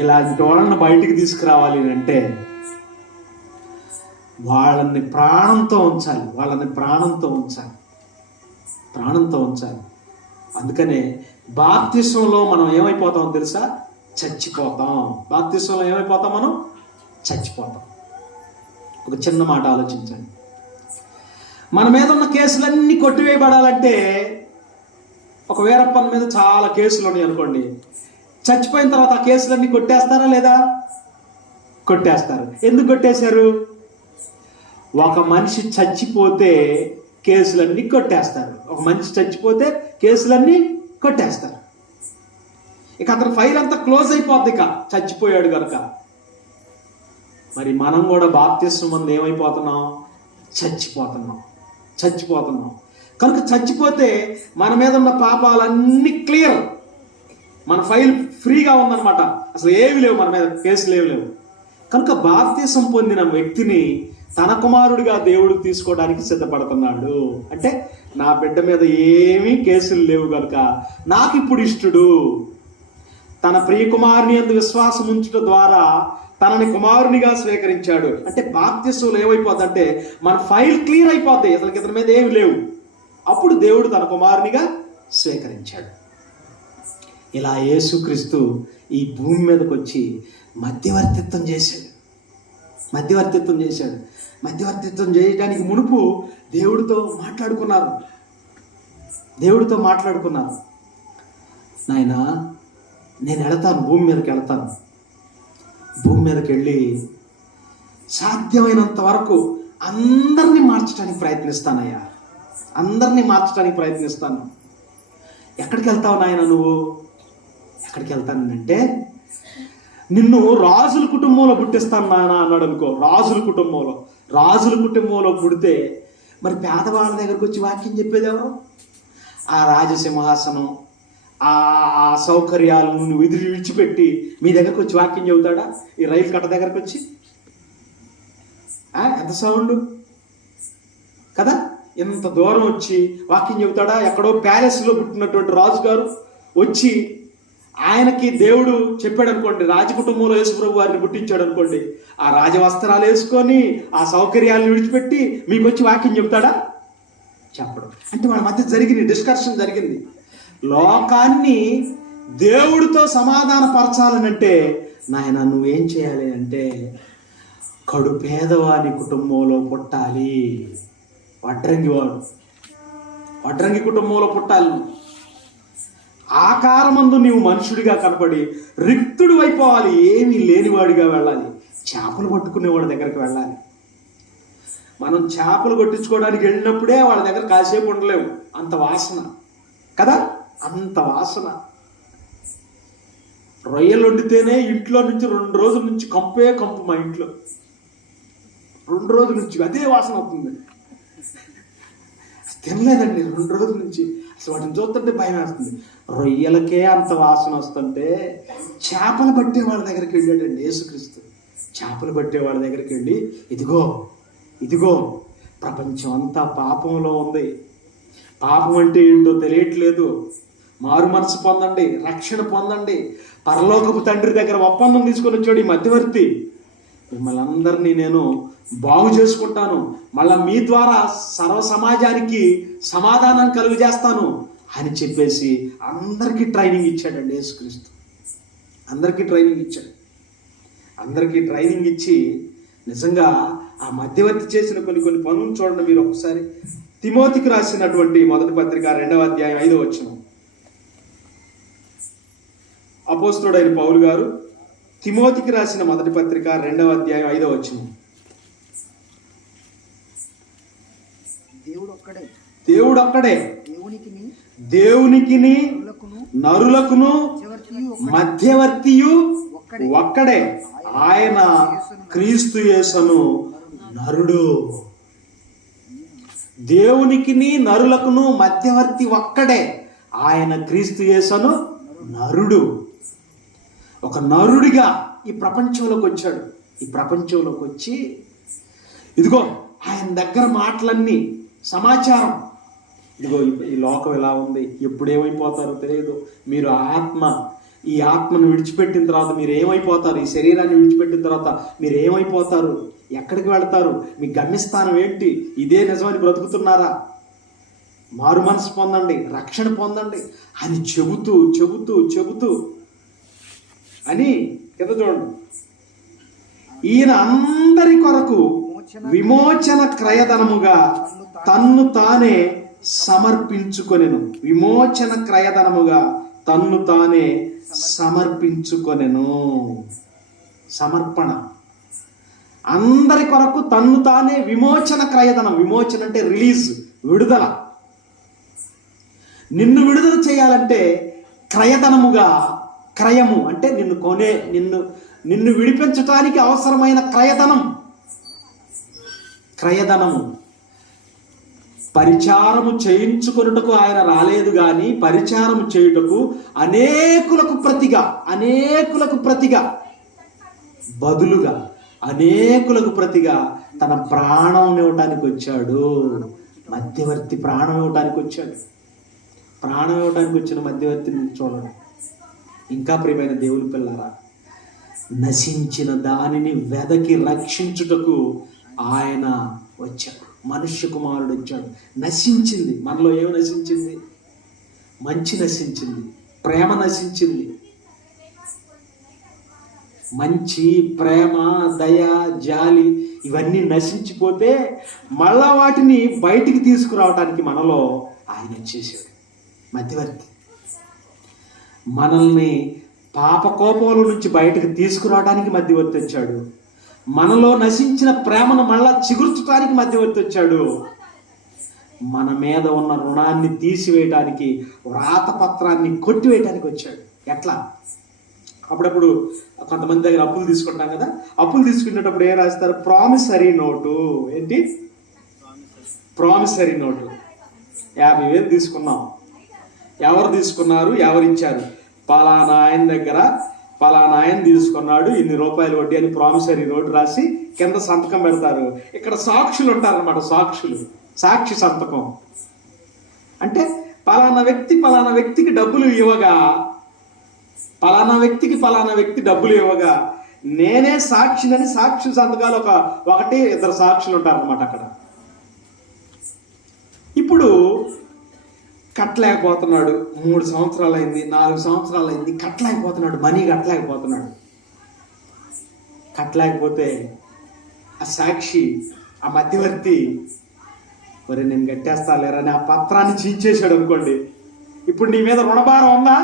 ఇలాంటి వాళ్ళని బయటికి తీసుకురావాలి అంటే వాళ్ళని ప్రాణంతో ఉంచాలి. అందుకనే బాప్తిస్మంలో మనం ఏమైపోతాం తెలుసా? చచ్చిపోతాం. బాప్తిస్మంలో ఏమైపోతాం? మనం చచ్చిపోతాం. ఒక చిన్న మాట ఆలోచించండి. మన మీద ఉన్న కేసులన్నీ కొట్టివేయబడాలంటే, ఒక వీరప్పన్ మీద చాలా కేసులు ఉన్నాయి అనుకోండి, చచ్చిపోయిన తర్వాత ఆ కేసులన్నీ కొట్టేస్తారా లేదా? కొట్టేస్తారు. ఎందుకు కొట్టేశారు? ఒక మనిషి చచ్చిపోతే కేసులన్నీ కొట్టేస్తారు. ఇక అతని ఫైల్ అంతా క్లోజ్ అయిపోద్ది. ఇక చచ్చిపోయాడు కనుక. మరి మనం కూడా బాప్తిస్మం ముందు ఏమైపోతున్నాం? చచ్చిపోతున్నాం. కనుక చచ్చిపోతే మన మీద ఉన్న పాపాలన్నీ క్లియర్. మన ఫైల్ ఫ్రీగా ఉందన్నమాట. అసలు ఏమి లేవు, మన మీద కేసులు ఏమి లేవు. కనుక బాప్తిస్మం పొందిన వ్యక్తిని తన కుమారుడిగా దేవుడు తీసుకోవడానికి సిద్ధపడుతున్నాడు. అంటే నా బిడ్డ మీద ఏమీ కేసులు లేవు కనుక నాకు ఇప్పుడు ఇష్టడు. తన ప్రియ కుమారుని యందు విశ్వాసం ఉంచుట ద్వారా తనని కుమారునిగా స్వీకరించాడు. అంటే బాప్తిస్మంలో ఏమైపోద్ది అంటే మన ఫైల్ క్లియర్ అయిపోద్ది. అసలు ఇతని మీద ఏమి లేవు. అప్పుడు దేవుడు తన కుమారునిగా స్వీకరించాడు. ఇలా యేసుక్రీస్తు ఈ భూమి మీదకి వచ్చి మధ్యవర్తిత్వం చేశాడు. మధ్యవర్తిత్వం చేయడానికి మునుపు దేవుడితో మాట్లాడుకున్నారు. నాయనా, నేను వెళతాను, భూమి మీదకి వెళ్ళి సాధ్యమైనంత వరకు అందరినీ మార్చడానికి ప్రయత్నిస్తాను. ఎక్కడికి వెళ్తావు నాయన నువ్వు? ఎక్కడికి వెళ్తానంటే, నిన్ను రాజుల కుటుంబంలో పుట్టిస్తాను నాయన అన్నాడు అనుకో. రాజుల కుటుంబంలో పుడితే మరి పేదవాళ్ళ దగ్గరకు వచ్చి వాక్యం చెప్పేది ఎవరు? ఆ రాజసింహాసనం, ఆ సౌకర్యాలను నువ్వు విడిచిపెట్టి మీ దగ్గరకు వచ్చి వాక్యం చెబుతాడా? ఈ రైలు కట్ట దగ్గరకు వచ్చి ఎంత సౌండ్ కదా, ఎంత దూరం వచ్చి వాక్యం చెబుతాడా? ఎక్కడో ప్యాలెస్లో పుట్టినటువంటి రాజుగారు వచ్చి, ఆయనకి దేవుడు చెప్పాడు అనుకోండి, రాజకుటుంబంలో యేసుప్రభు వారిని పుట్టించాడు అనుకోండి, ఆ రాజవస్త్రాలు వేసుకొని ఆ సౌకర్యాలను విడిచిపెట్టి మీకు వచ్చి వాక్యం చెబుతాడా? చెప్పడు. అంటే వాళ్ళ మధ్య డిస్కషన్ జరిగింది. లోకాన్ని దేవుడితో సమాధాన పరచాలనంటే నాయన నువ్వేం చేయాలి అంటే, కడు పేదవాని కుటుంబంలో పుట్టాలి. వడ్రంగి కుటుంబంలో పుట్టాలి. ఆకారమందు నీవు మనుషుడిగా కనపడి రిక్తుడు అయిపోవాలి. ఏమీ లేనివాడిగా వెళ్ళాలి. చేపలు పట్టుకునేవాడి దగ్గరికి వెళ్ళాలి. మనం చేపలు కొట్టించుకోవడానికి వెళ్ళినప్పుడే వాళ్ళ దగ్గర కాసేపు ఉండలేము. అంత వాసన కదా, అంత వాసన. రొయ్యలు వండితేనే ఇంట్లో నుంచి 2 రోజుల నుంచి కంపు. మా ఇంట్లో 2 రోజుల నుంచి అదే వాసన అవుతుంది. తినలేదండి 2 రోజుల నుంచి. అసలు వాటిని చూస్తుంటే భయం వేస్తుంది. రొయ్యలకే అంత వాసన వస్తుంటే చేపలు పట్టే వాళ్ళ దగ్గరికి వెళ్ళాడండి యేసుక్రీస్తు. చేపలు పట్టే వాళ్ళ దగ్గరికి వెళ్ళి, ఇదిగో ఇదిగో ప్రపంచం అంతా పాపంలో ఉంది, పాపం అంటే ఏంటో తెలియట్లేదు, మారు మనసు పొందండి, రక్షణ పొందండి, పరలోకపు తండ్రి దగ్గర ఒప్పందం తీసుకొని వచ్చాడు ఈ మధ్యవర్తి, మిమ్మల్ని అందరినీ నేను బాగు చేసుకుంటాను, మళ్ళీ మీ ద్వారా సర్వ సమాజానికి సమాధానం కలుగు చేస్తాను అని చెప్పేసి అందరికీ ట్రైనింగ్ ఇచ్చాడండి యేసుక్రీస్తు. అందరికీ ట్రైనింగ్ ఇచ్చాడు. అందరికీ ట్రైనింగ్ ఇచ్చి నిజంగా ఆ మధ్యవర్తి చేసిన కొన్ని పనులు చూడండి మీరు ఒకసారి. తిమోతికి రాసినటువంటి మొదటి పత్రిక 2వ అధ్యాయం 5వ వచనం. అపోస్తలుడైన పౌలు గారు తిమోతికి రాసిన మొదటి పత్రిక 2వ అధ్యాయం 5వ వచనం. దేవుడు ఒక్కడే, దేవునికిని నరులకును మధ్యవర్తియు ఒక్కడే, ఆయన క్రీస్తు యేసును నరుడు. దేవునికిని నరులకును మధ్యవర్తి ఒక్కడే, ఆయన క్రీస్తు యేసును నరుడు. ఒక నరుడిగా ఈ ప్రపంచంలోకి వచ్చాడు. ఈ ప్రపంచంలోకి వచ్చి ఇదిగో ఆయన దగ్గర మాటలన్నీ సమాచారం, ఇదిగో ఈ లోకం ఎలా ఉంది, ఎప్పుడు ఏమైపోతారో తెలియదు, మీరు ఈ ఆత్మను విడిచిపెట్టిన తర్వాత మీరు ఏమైపోతారు, ఈ శరీరాన్ని విడిచిపెట్టిన తర్వాత మీరు ఏమైపోతారు, ఎక్కడికి వెళ్తారు, మీ గమ్యస్థానం ఏంటి, ఇదే నిజమని బ్రతుకుతున్నారా, మారు మనసు పొందండి, రక్షణ పొందండి అని చెబుతూ చెబుతూ చెబుతూ అని కింద చూడండి, ఈయన అందరి కొరకు విమోచన క్రయధనముగా తన్ను తానే సమర్పించుకొనెను. విమోచన క్రయధనముగా తన్ను తానే సమర్పించుకొనెను. సమర్పణ. అందరి కొరకు తన్ను తానే విమోచన క్రయధనం. విమోచన అంటే రిలీజ్, విడుదల. నిన్ను విడుదల చేయాలంటే క్రయధనముగా, క్రయము అంటే నిన్ను విడిపించటానికి అవసరమైన క్రయధనము. పరిచారము చేయించుకొనుటకు ఆయన రాలేదు కానీ పరిచారము చేయుటకు అనేకులకు ప్రతిగా బదులుగా అనేకులకు ప్రతిగా తన ప్రాణం ఇవ్వటానికి వచ్చాడు. మధ్యవర్తి ప్రాణం ఇవ్వటానికి వచ్చాడు. ప్రాణం ఇవ్వటానికి వచ్చిన మధ్యవర్తిని చూడండి. ఇంకా ప్రియమైన దేవుని పిల్లారా, నశించిన దానిని వెదకి రక్షించుటకు ఆయన వచ్చాడు. మనుష్య కుమారుడు వచ్చాడు. నశించింది మనలో. ఏమి నశించింది? మంచి నశించింది, ప్రేమ నశించింది. మంచి, ప్రేమ, దయ, జాలి ఇవన్నీ నశించిపోతే మళ్ళా వాటిని బయటికి తీసుకురావడానికి మనలో ఆయన వచ్చేసాడు. మధ్యవర్తి మనల్ని పాపకోపముల నుంచి బయటకు తీసుకురావడానికి మధ్యవర్తి వచ్చాడు. మనలో నశించిన ప్రేమను మళ్ళా చిగుర్చడానికి మధ్యవర్తి వచ్చాడు. మన మీద ఉన్న రుణాన్ని తీసివేయడానికి, వ్రాతపత్రాన్ని కొట్టివేయడానికి వచ్చాడు. ఎట్లా? అప్పుడప్పుడు కొంతమంది దగ్గర అప్పులు తీసుకుంటాం కదా, అప్పులు తీసుకునేటప్పుడు ఏం రాస్తారు? Promissory note. ఏంటి? Promissory note. 50,000 తీసుకున్నాం. ఎవరు తీసుకున్నారు, ఎవరు ఇచ్చారు? పలానా ఆయన దగ్గర పలానా ఆయన తీసుకున్నాడు, ఇన్ని రూపాయలు వడ్డీ అని ప్రామిసరీ నోటు రాసి కింద సంతకం పెడతారు. ఇక్కడ సాక్షులు ఉంటారన్నమాట. సాక్షి సంతకం అంటే పలానా వ్యక్తికి డబ్బులు ఇవ్వగా, పలానా వ్యక్తి డబ్బులు ఇవ్వగా నేనే సాక్షినని సాక్షి సంతకాలు ఒకటి ఇద్దరు సాక్షులు ఉంటారన్నమాట అక్కడ. ఇప్పుడు కట్టలేకపోతున్నాడు. 3 సంవత్సరాలు అయింది, 4 సంవత్సరాలు అయింది, కట్టలేకపోతున్నాడు. మనీ కట్టలేకపోతే ఆ సాక్షి, ఆ మధ్యవర్తి, మరి నేను కట్టేస్తా లేరని ఆ పత్రాన్ని చించేశాడు అనుకోండి. ఇప్పుడు నీ మీద రుణభారం ఉందా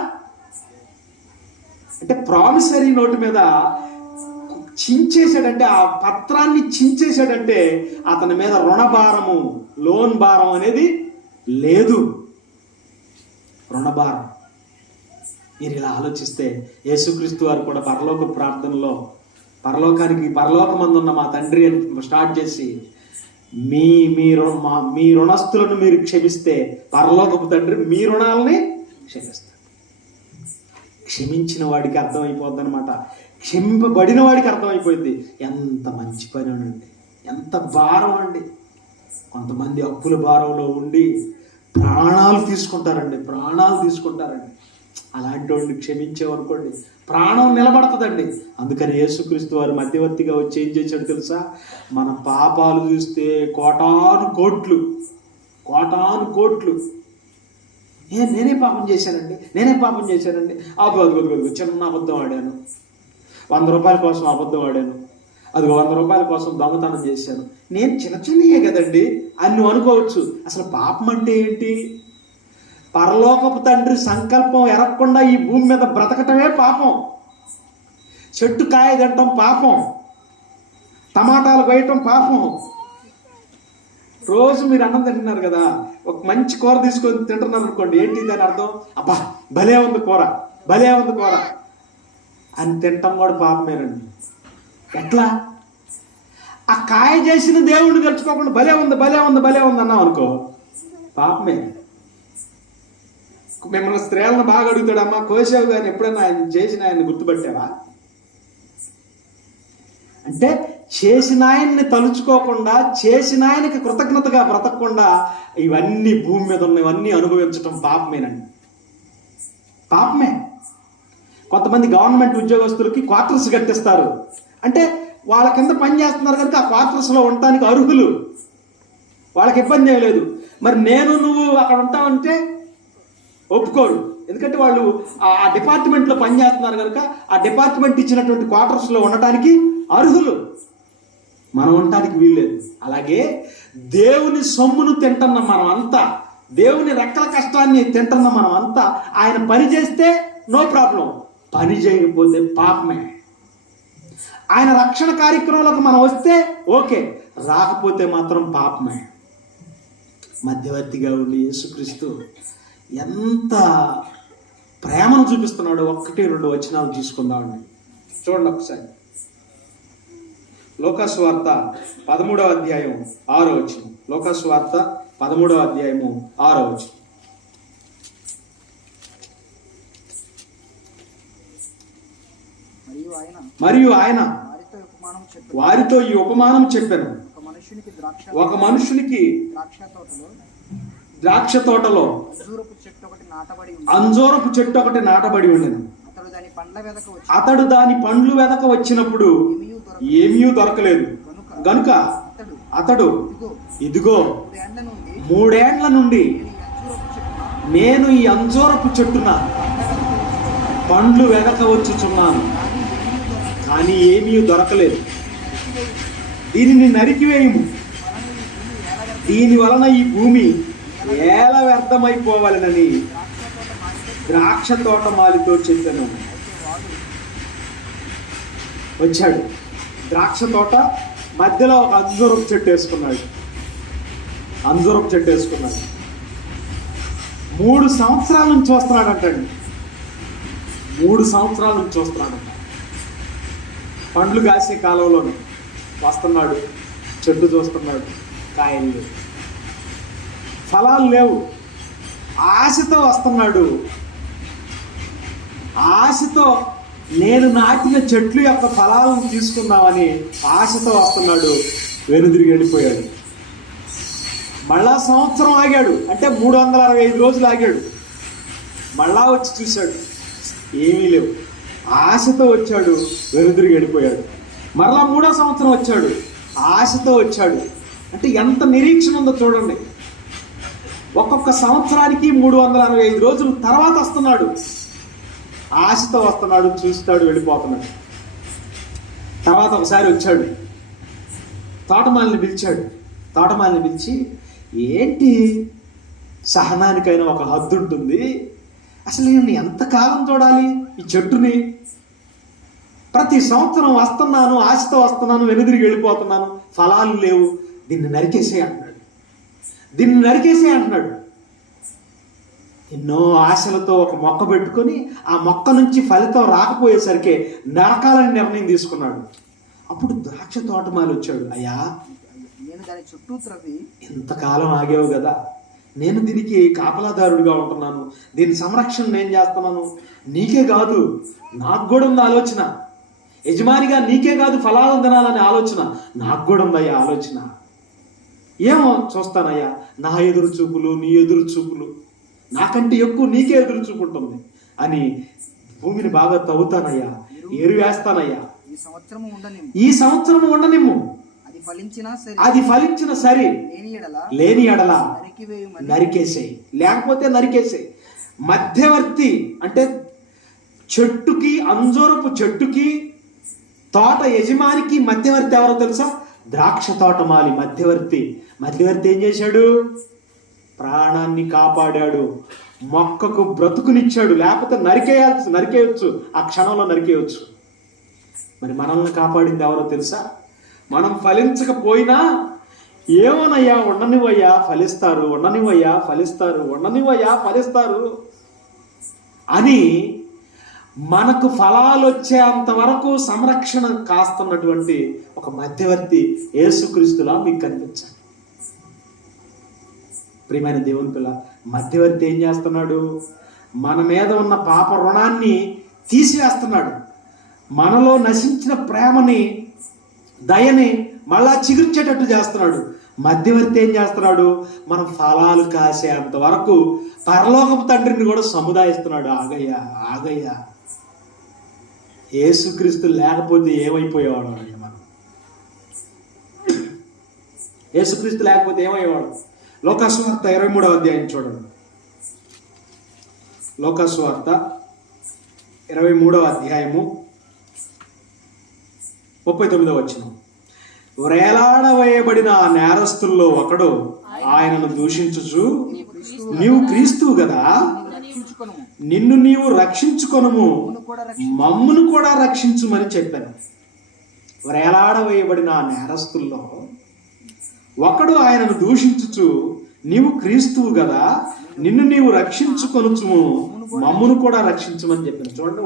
అంటే ప్రామిసరీ నోటు మీద చించేశాడంటే, ఆ పత్రాన్ని చించేశాడంటే అతని మీద రుణభారము, లోన్ భారం అనేది లేదు. రుణభారం. మీరు ఇలా ఆలోచిస్తే యేసుక్రీస్తు వారు కూడా పరలోక ప్రార్థనలో పరలోకమందున్న మా తండ్రి అని స్టార్ట్ చేసి మీ రుణస్తులను మీరు క్షమిస్తే పరలోకపు తండ్రి మీ రుణాలని క్షమిస్తారు. క్షమించిన వాడికి అర్థమైపోద్ది అనమాట. క్షమింపబడిన వాడికి అర్థమైపోయింది ఎంత మంచి పని అండి, ఎంత భారం అండి. కొంతమంది అప్పుల భారంలో ఉండి ప్రాణాలు తీసుకుంటారండి. అలాంటి వాడిని క్షమించేవనుకోండి ప్రాణం నిలబడుతుందండి. అందుకని యేసుక్రీస్తు వారు మధ్యవర్తిగా వచ్చి ఏం చేశాడు తెలుసా? మన పాపాలు చూస్తే కోటాను కోట్లు. నేనే పాపం చేశానండి. అబ్బో చిన్న అబద్ధం ఆడాను, 100 రూపాయల కోసం అబద్ధం ఆడాను, అది 100 రూపాయల కోసం దొంగతనం చేశాను, నేను చిన్నయే కదండి అని నువ్వు అనుకోవచ్చు. అసలు పాపం అంటే ఏంటి? పరలోకపు తండ్రి సంకల్పం ఎరగకుండా ఈ భూమి మీద బ్రతకటమే పాపం. చెట్టు కాయ తినటం పాపం, టమాటాలు కోయటం పాపం. రోజు మీరు అన్నం తింటున్నారు కదా, ఒక మంచి కూర తీసుకొని తింటున్నారు అనుకోండి, ఏంటి దాని అర్థం? అబ్బా భలే ఉంది కూర అని తింటాం కూడా పాపమేనండి. ఎట్లా? ఆ కాయ చేసిన దేవుడిని తెలుసుకోకుండా భలే ఉంది అన్నాం అనుకో, పాపమే. మిమ్మల్ని స్త్రీలను బాగా అడుగుతాడమ్మా, కోసావు కానీ ఎప్పుడైనా ఆయన గుర్తుపట్టావా అంటే? చేసిన ఆయన్ని తలుచుకోకుండా, చేసిన ఆయనకి కృతజ్ఞతగా బ్రతకకుండా ఇవన్నీ భూమి మీద ఉన్నవన్నీ అనుభవించటం పాపమే. కొంతమంది గవర్నమెంట్ ఉద్యోగస్తులకి క్వార్టర్స్ కట్టిస్తారు. అంటే వాళ్ళ కింద పని చేస్తున్నారు కనుక ఆ క్వార్టర్స్లో ఉండటానికి అర్హులు, వాళ్ళకి ఇబ్బంది ఏం లేదు. మరి నువ్వు అక్కడ ఉంటావంటే ఒప్పుకోరు. ఎందుకంటే వాళ్ళు ఆ డిపార్ట్మెంట్లో పనిచేస్తున్నారు కనుక ఆ డిపార్ట్మెంట్ ఇచ్చినటువంటి క్వార్టర్స్లో ఉండటానికి అర్హులు, మనం ఉండటానికి వీల్లేదు. అలాగే దేవుని సొమ్మును తింటున్న మనం అంతా, దేవుని రెక్కల కష్టాన్ని తింటున్న మనం అంతా, ఆయన పని చేస్తే నో ప్రాబ్లం, పని చేయకపోతే పాపమే. ఆయన రక్షణ కార్యక్రమాలకు మనం వస్తే ఓకే, రాకపోతే మాత్రం పాపమే. మధ్యవర్తిగా ఉండి యేసుక్రీస్తు ఎంత ప్రేమను చూపిస్తున్నాడో 1-2 వచనాలు తీసుకుందామండి. చూడండి ఒకసారి. లోకాసు వార్త 13వ అధ్యాయం 6వ వచనం. లోకాసు వార్త 13వ అధ్యాయము 6వ వచనం. మరియు ఆయన వారితో ఈ ఉపమానం చెప్పాను. ఒక మనుషునికి ద్రాక్ష తోటలో అంజూరపు చెట్టు ఒకటి నాటబడి ఉండెను. అతడు దాని పండ్లు వెదక వచ్చినప్పుడు ఏమీ దొరకలేదు గనుక అతడు, ఇదిగో 3 ఏండ్ల నుండి నేను ఈ అంజూరపు చెట్టున పండ్లు వెదక వచ్చుచున్నాను, కానీ ఏమీ దొరకలేదు. దీనిని నరికివేయము, దీని వలన ఈ భూమి ఏల వ్యర్థమైపోవాలనని ద్రాక్ష తోట మాలితో చెప్పాను. వచ్చాడు, ద్రాక్ష తోట మధ్యలో ఒక అంజూరపు చెట్టు వేసుకున్నాడు. 3 సంవత్సరాల నుంచి వస్తున్నాడంటండి. 3 సంవత్సరాల నుంచి వస్తున్నాడంట. పండ్లు కాసే కాలంలోనే వస్తున్నాడు, చెట్టు చూస్తున్నాడు, కాయలు లేవు, ఫలాలు లేవు. ఆశతో వస్తున్నాడు. ఆశతో నేను నాటిన చెట్లు యొక్క ఫలాలను తీసుకుందామని ఆశతో వస్తున్నాడు. వెనుదిరిగి వెళ్ళిపోయాడు. మళ్ళా సంవత్సరం ఆగాడు, అంటే 365 రోజులు ఆగాడు. మళ్ళా వచ్చి చూశాడు, ఏమీ లేవు. ఆశతో వచ్చాడు, వెనుదిరిగి వెళ్ళిపోయాడు. మరలా 3వ సంవత్సరం వచ్చాడు, ఆశతో వచ్చాడు. అంటే ఎంత నిరీక్షణ ఉందో చూడండి. ఒక్కొక్క సంవత్సరానికి 365 రోజుల తర్వాత వస్తున్నాడు. ఆశతో వస్తున్నాడు, చూస్తాడు, వెళ్ళిపోతున్నాడు. తర్వాత ఒకసారి వచ్చాడు, తోటమాలిని పిలిచి, ఏంటి సహనానికైనా ఒక హద్దు ఉంటుంది, అసలు నేను ఎంతకాలం చూడాలి ఈ చెట్టుని? ప్రతి సంవత్సరం వస్తున్నాను, ఆశతో వస్తున్నాను, వెనుదిరిగి వెళ్ళిపోతున్నాను, ఫలాలు లేవు, దీన్ని నరికేసే అంటున్నాడు. ఎన్నో ఆశలతో ఒక మొక్క పెట్టుకొని ఆ మొక్క నుంచి ఫలితం రాకపోయేసరికి నరకాలని నిర్ణయం తీసుకున్నాడు. అప్పుడు ద్రాక్ష తోటమాలి వచ్చాడు. అయ్యా, దాని చుట్టూ త్రవ్వి ఇంతకాలం ఆగేవు కదా, నేను దీనికి కాపలాదారుడిగా ఉంటున్నాను, దీని సంరక్షణ నేను చేస్తున్నాను. నీకే కాదు, నాకు కూడా ఉంది ఆలోచన. యజమానిగా నీకే కాదు ఫలాలను తినాలనే ఆలోచన, నాకు కూడా ఉందయ్యా ఆలోచన. ఏమో చూస్తానయ్యా, నా ఎదురు చూపులు నీ ఎదురు చూపులు, నాకంటే ఎక్కువ నీకే ఎదురు చూపు ఉంటుంది అని భూమిని బాగా తవ్వుతానయ్యా, ఏరు వేస్తానయ్యా. ఈ సంవత్సరము ఉండనిమ్ము, అది ఫలించిన సరే, లేని ఎడల నరికేసేయి, లేకపోతే నరికేసేయి. మధ్యవర్తి అంటే చెట్టుకి, అంజూరపు చెట్టుకి, తోట యజమానికి మధ్యవర్తి ఎవరో తెలుసా? ద్రాక్ష తోటమాలి మధ్యవర్తి. మధ్యవర్తి ఏం చేశాడు? ప్రాణాన్ని కాపాడాడు, మొక్కకు బ్రతుకునిచ్చాడు. లేకపోతే నరికేయచ్చు, ఆ క్షణంలో నరికేయచ్చు. మరి మనల్ని కాపాడింది ఎవరో తెలుసా? మనం ఫలించకపోయినా ఏమోనయ్యా ఉండనివయ్యా ఫలిస్తారు, ఉండనివయ్యా ఫలిస్తారు, ఉండనివయ్యా ఫలిస్తారు అని మనకు ఫలాలు వచ్చేంత వరకు సంరక్షణ కాస్తున్నటువంటి ఒక మధ్యవర్తి యేసుక్రీస్తులా మీకు కనిపించాలి. ప్రియమైన దేవుని పిల్ల, మధ్యవర్తి ఏం చేస్తున్నాడు? మన మీద ఉన్న పాప రుణాన్ని తీసివేస్తున్నాడు. మనలో నశించిన ప్రేమని, దయని మళ్ళా చిగుర్చేటట్టు చేస్తున్నాడు. మధ్యవర్తి ఏం చేస్తున్నాడు? మనం ఫలాలు కాసేంత వరకు పరలోకపు తండ్రిని కూడా సముదాయిస్తున్నాడు. ఆగయ్యా ఆగయ్యా. యేసుక్రీస్తు లేకపోతే ఏమైపోయేవాడు అండి మనం? యేసుక్రీస్తు లేకపోతే ఏమయ్యేవాడు? లోకాసువార్త 23వ అధ్యాయం చూడండి. లోకాసువార్త 23వ అధ్యాయము 39వ వచనం. వేలాడవేయబడిన ఆ నేరస్తుల్లో ఒకడు ఆయనను దూషించుచు, నీవు క్రీస్తువు కదా, నిన్ను నీవు రక్షించుకొనుము, మమ్మును కూడా రక్షించుమని చెప్పాను. వేలాడవేయబడిన ఆ నేరస్తుల్లో ఒకడు ఆయనను దూషించుచు, నీవు క్రీస్తువు కదా, నిన్ను నీవు రక్షించుకొనుచుము, మమ్మును కూడా రక్షించమని చెప్పాను. చూడండి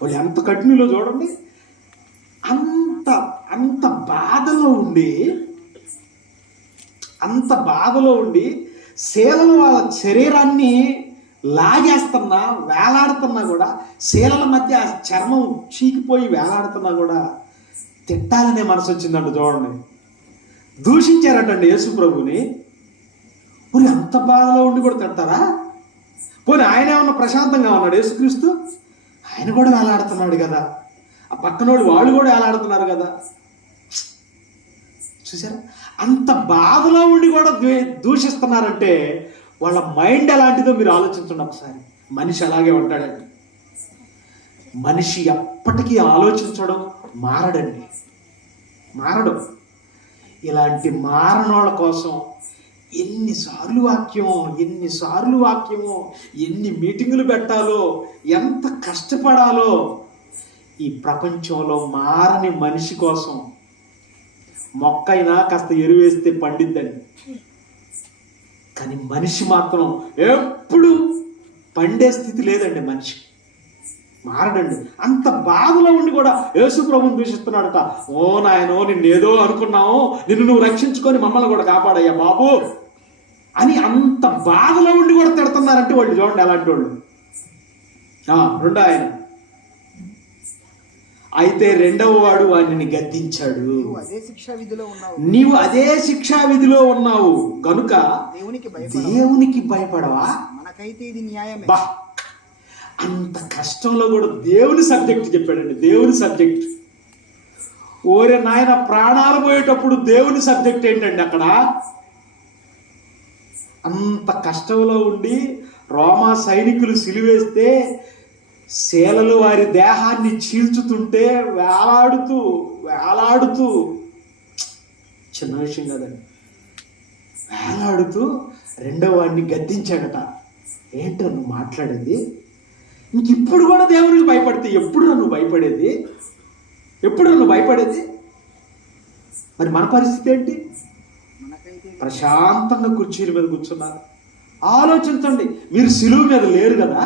వాళ్ళు ఎంత కఠినలో చూడండి. అంత బాధలో ఉండి శీలలు వాళ్ళ శరీరాన్ని లాగేస్తున్నా, వేలాడుతున్నా కూడా, శీలల మధ్య చర్మం చీకిపోయి వేలాడుతున్నా కూడా తిట్టాలనే మనసు వచ్చిందంట. చూడండి, దూషించారటండి యేసు ప్రభుని. మరి అంత బాధలో ఉండి కూడా తిడతారా? పోనీ ఆయన ఏమన్నా ప్రశాంతంగా ఉన్నాడు? యేసుక్రీస్తు ఆయన కూడా వేలాడుతున్నాడు కదా, ఆ పక్కనోడు వాళ్ళు కూడా వేలాడుతున్నారు కదా. చూసారా? అంత బాధలో ఉండి కూడా దూషిస్తున్నారంటే వాళ్ళ మైండ్ ఎలాంటిదో మీరు ఆలోచించండి ఒకసారి. మనిషి అలాగే ఉంటాడండి. మనిషి ఎప్పటికీ ఆలోచించడం మారడు. ఇలాంటి మారనోళ్ళ కోసం ఎన్నిసార్లు వాక్యమో, ఎన్ని మీటింగులు పెట్టాలో, ఎంత కష్టపడాలో ఈ ప్రపంచంలో మారని మనిషి కోసం. మొక్కైనా కాస్త ఎరువేస్తే పండిద్దండి, కానీ మనిషి మాత్రం ఎప్పుడు పండే స్థితి లేదండి. మనిషి మారడండి. అంత బాధలో ఉండి కూడా యేసు ప్రభువుని దూషిస్తున్నాడట. ఓ నాయనో, నిన్నేదో అనుకున్నావు, నిన్ను నువ్వు రక్షించుకొని మమ్మల్ని కూడా కాపాడయ్యా బాబు అని అంత బాధలో ఉండి కూడా తిడుతున్నారంటే వాళ్ళు చూడండి ఎలాంటి వాళ్ళు. రెండో ఆయన అయితే రెండవ వాడు వాడిని గద్దించాడు. నీవు అదే శిక్షా విధిలో ఉన్నావు గనుక దేవునికి భయపడవా? మనకైతే ఇది న్యాయమే. అంత కష్టంలో కూడా దేవుని సబ్జెక్ట్ చెప్పాడండి. దేవుని సబ్జెక్ట్. ఓరే నాయన, ప్రాణాలు పోయేటప్పుడు దేవుని సబ్జెక్ట్ ఏంటండి అక్కడ? అంత కష్టంలో ఉండి రోమా సైనికులు సిలువేస్తే శీలలు వారి దేహాన్ని చీల్చుతుంటే వేలాడుతూ చిన్న విషయం కదండి, వేలాడుతూ రెండవ వాడిని గద్దించాడట. ఏంటో నువ్వు మాట్లాడేది? ఇంక ఇప్పుడు కూడా దేవునికి భయపడితే ఎప్పుడు నువ్వు భయపడేది? మరి మన పరిస్థితి ఏంటి? ప్రశాంతంగా కుర్చీల మీద కూర్చున్నారు. ఆలోచించండి. మీరు సిలువు మీద లేరు కదా.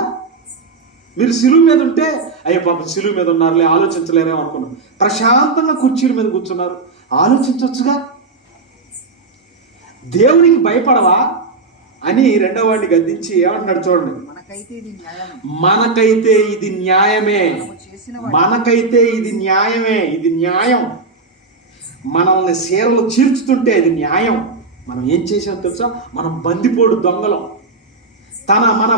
మీరు సిలువు మీద ఉంటే అయ్యో పాపం సిలువు మీద ఉన్నారులే, ఆలోచించలేరేమో అనుకున్నాం. ప్రశాంతంగా కుర్చీల మీద కూర్చున్నారు, ఆలోచించవచ్చుగా. దేవునికి భయపడవా అని రెండో వాడిని గద్దించి ఏమంటాడు చూడండి, మనకైతే ఇది న్యాయమే. మనకైతే ఇది న్యాయమే, మనము చేసిన వాటి మనకైతే ఇది న్యాయమే, ఇది న్యాయం. మనల్ని చీరలు చీల్చుతుంటే ఇది న్యాయం. మనం ఏం చేసామో తెలుసా? మనం బందిపోడు దొంగలం. మన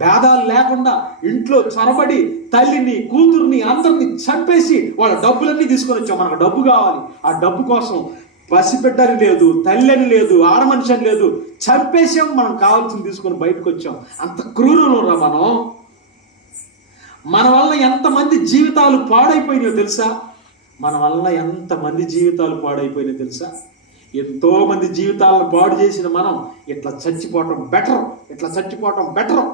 భేదాలు లేకుండా ఇంట్లో చొరబడి తల్లిని కూతుర్ని అందరిని చంపేసి వాళ్ళ డబ్బులన్నీ తీసుకొని వచ్చాం. మనకు డబ్బు కావాలి. ఆ డబ్బు కోసం పసిబిడ్డని లేదు, తల్లిని లేదు, ఆడమనిషి అని లేదు, చంపేసాం. మనం కావాల్సింది తీసుకొని బయటకు వచ్చాం. అంత క్రూరులు రా మనం. మన వల్ల ఎంతమంది జీవితాలు పాడైపోయినాయో తెలుసా? మన వల్ల ఎంతమంది జీవితాలు పాడైపోయినాయో తెలుసా? ఎంతో మంది జీవితాలను పాడు చేసిన మనం ఇట్లా చచ్చిపోవటం బెటర్, ఇట్లా చచ్చిపోవటం బెటర్.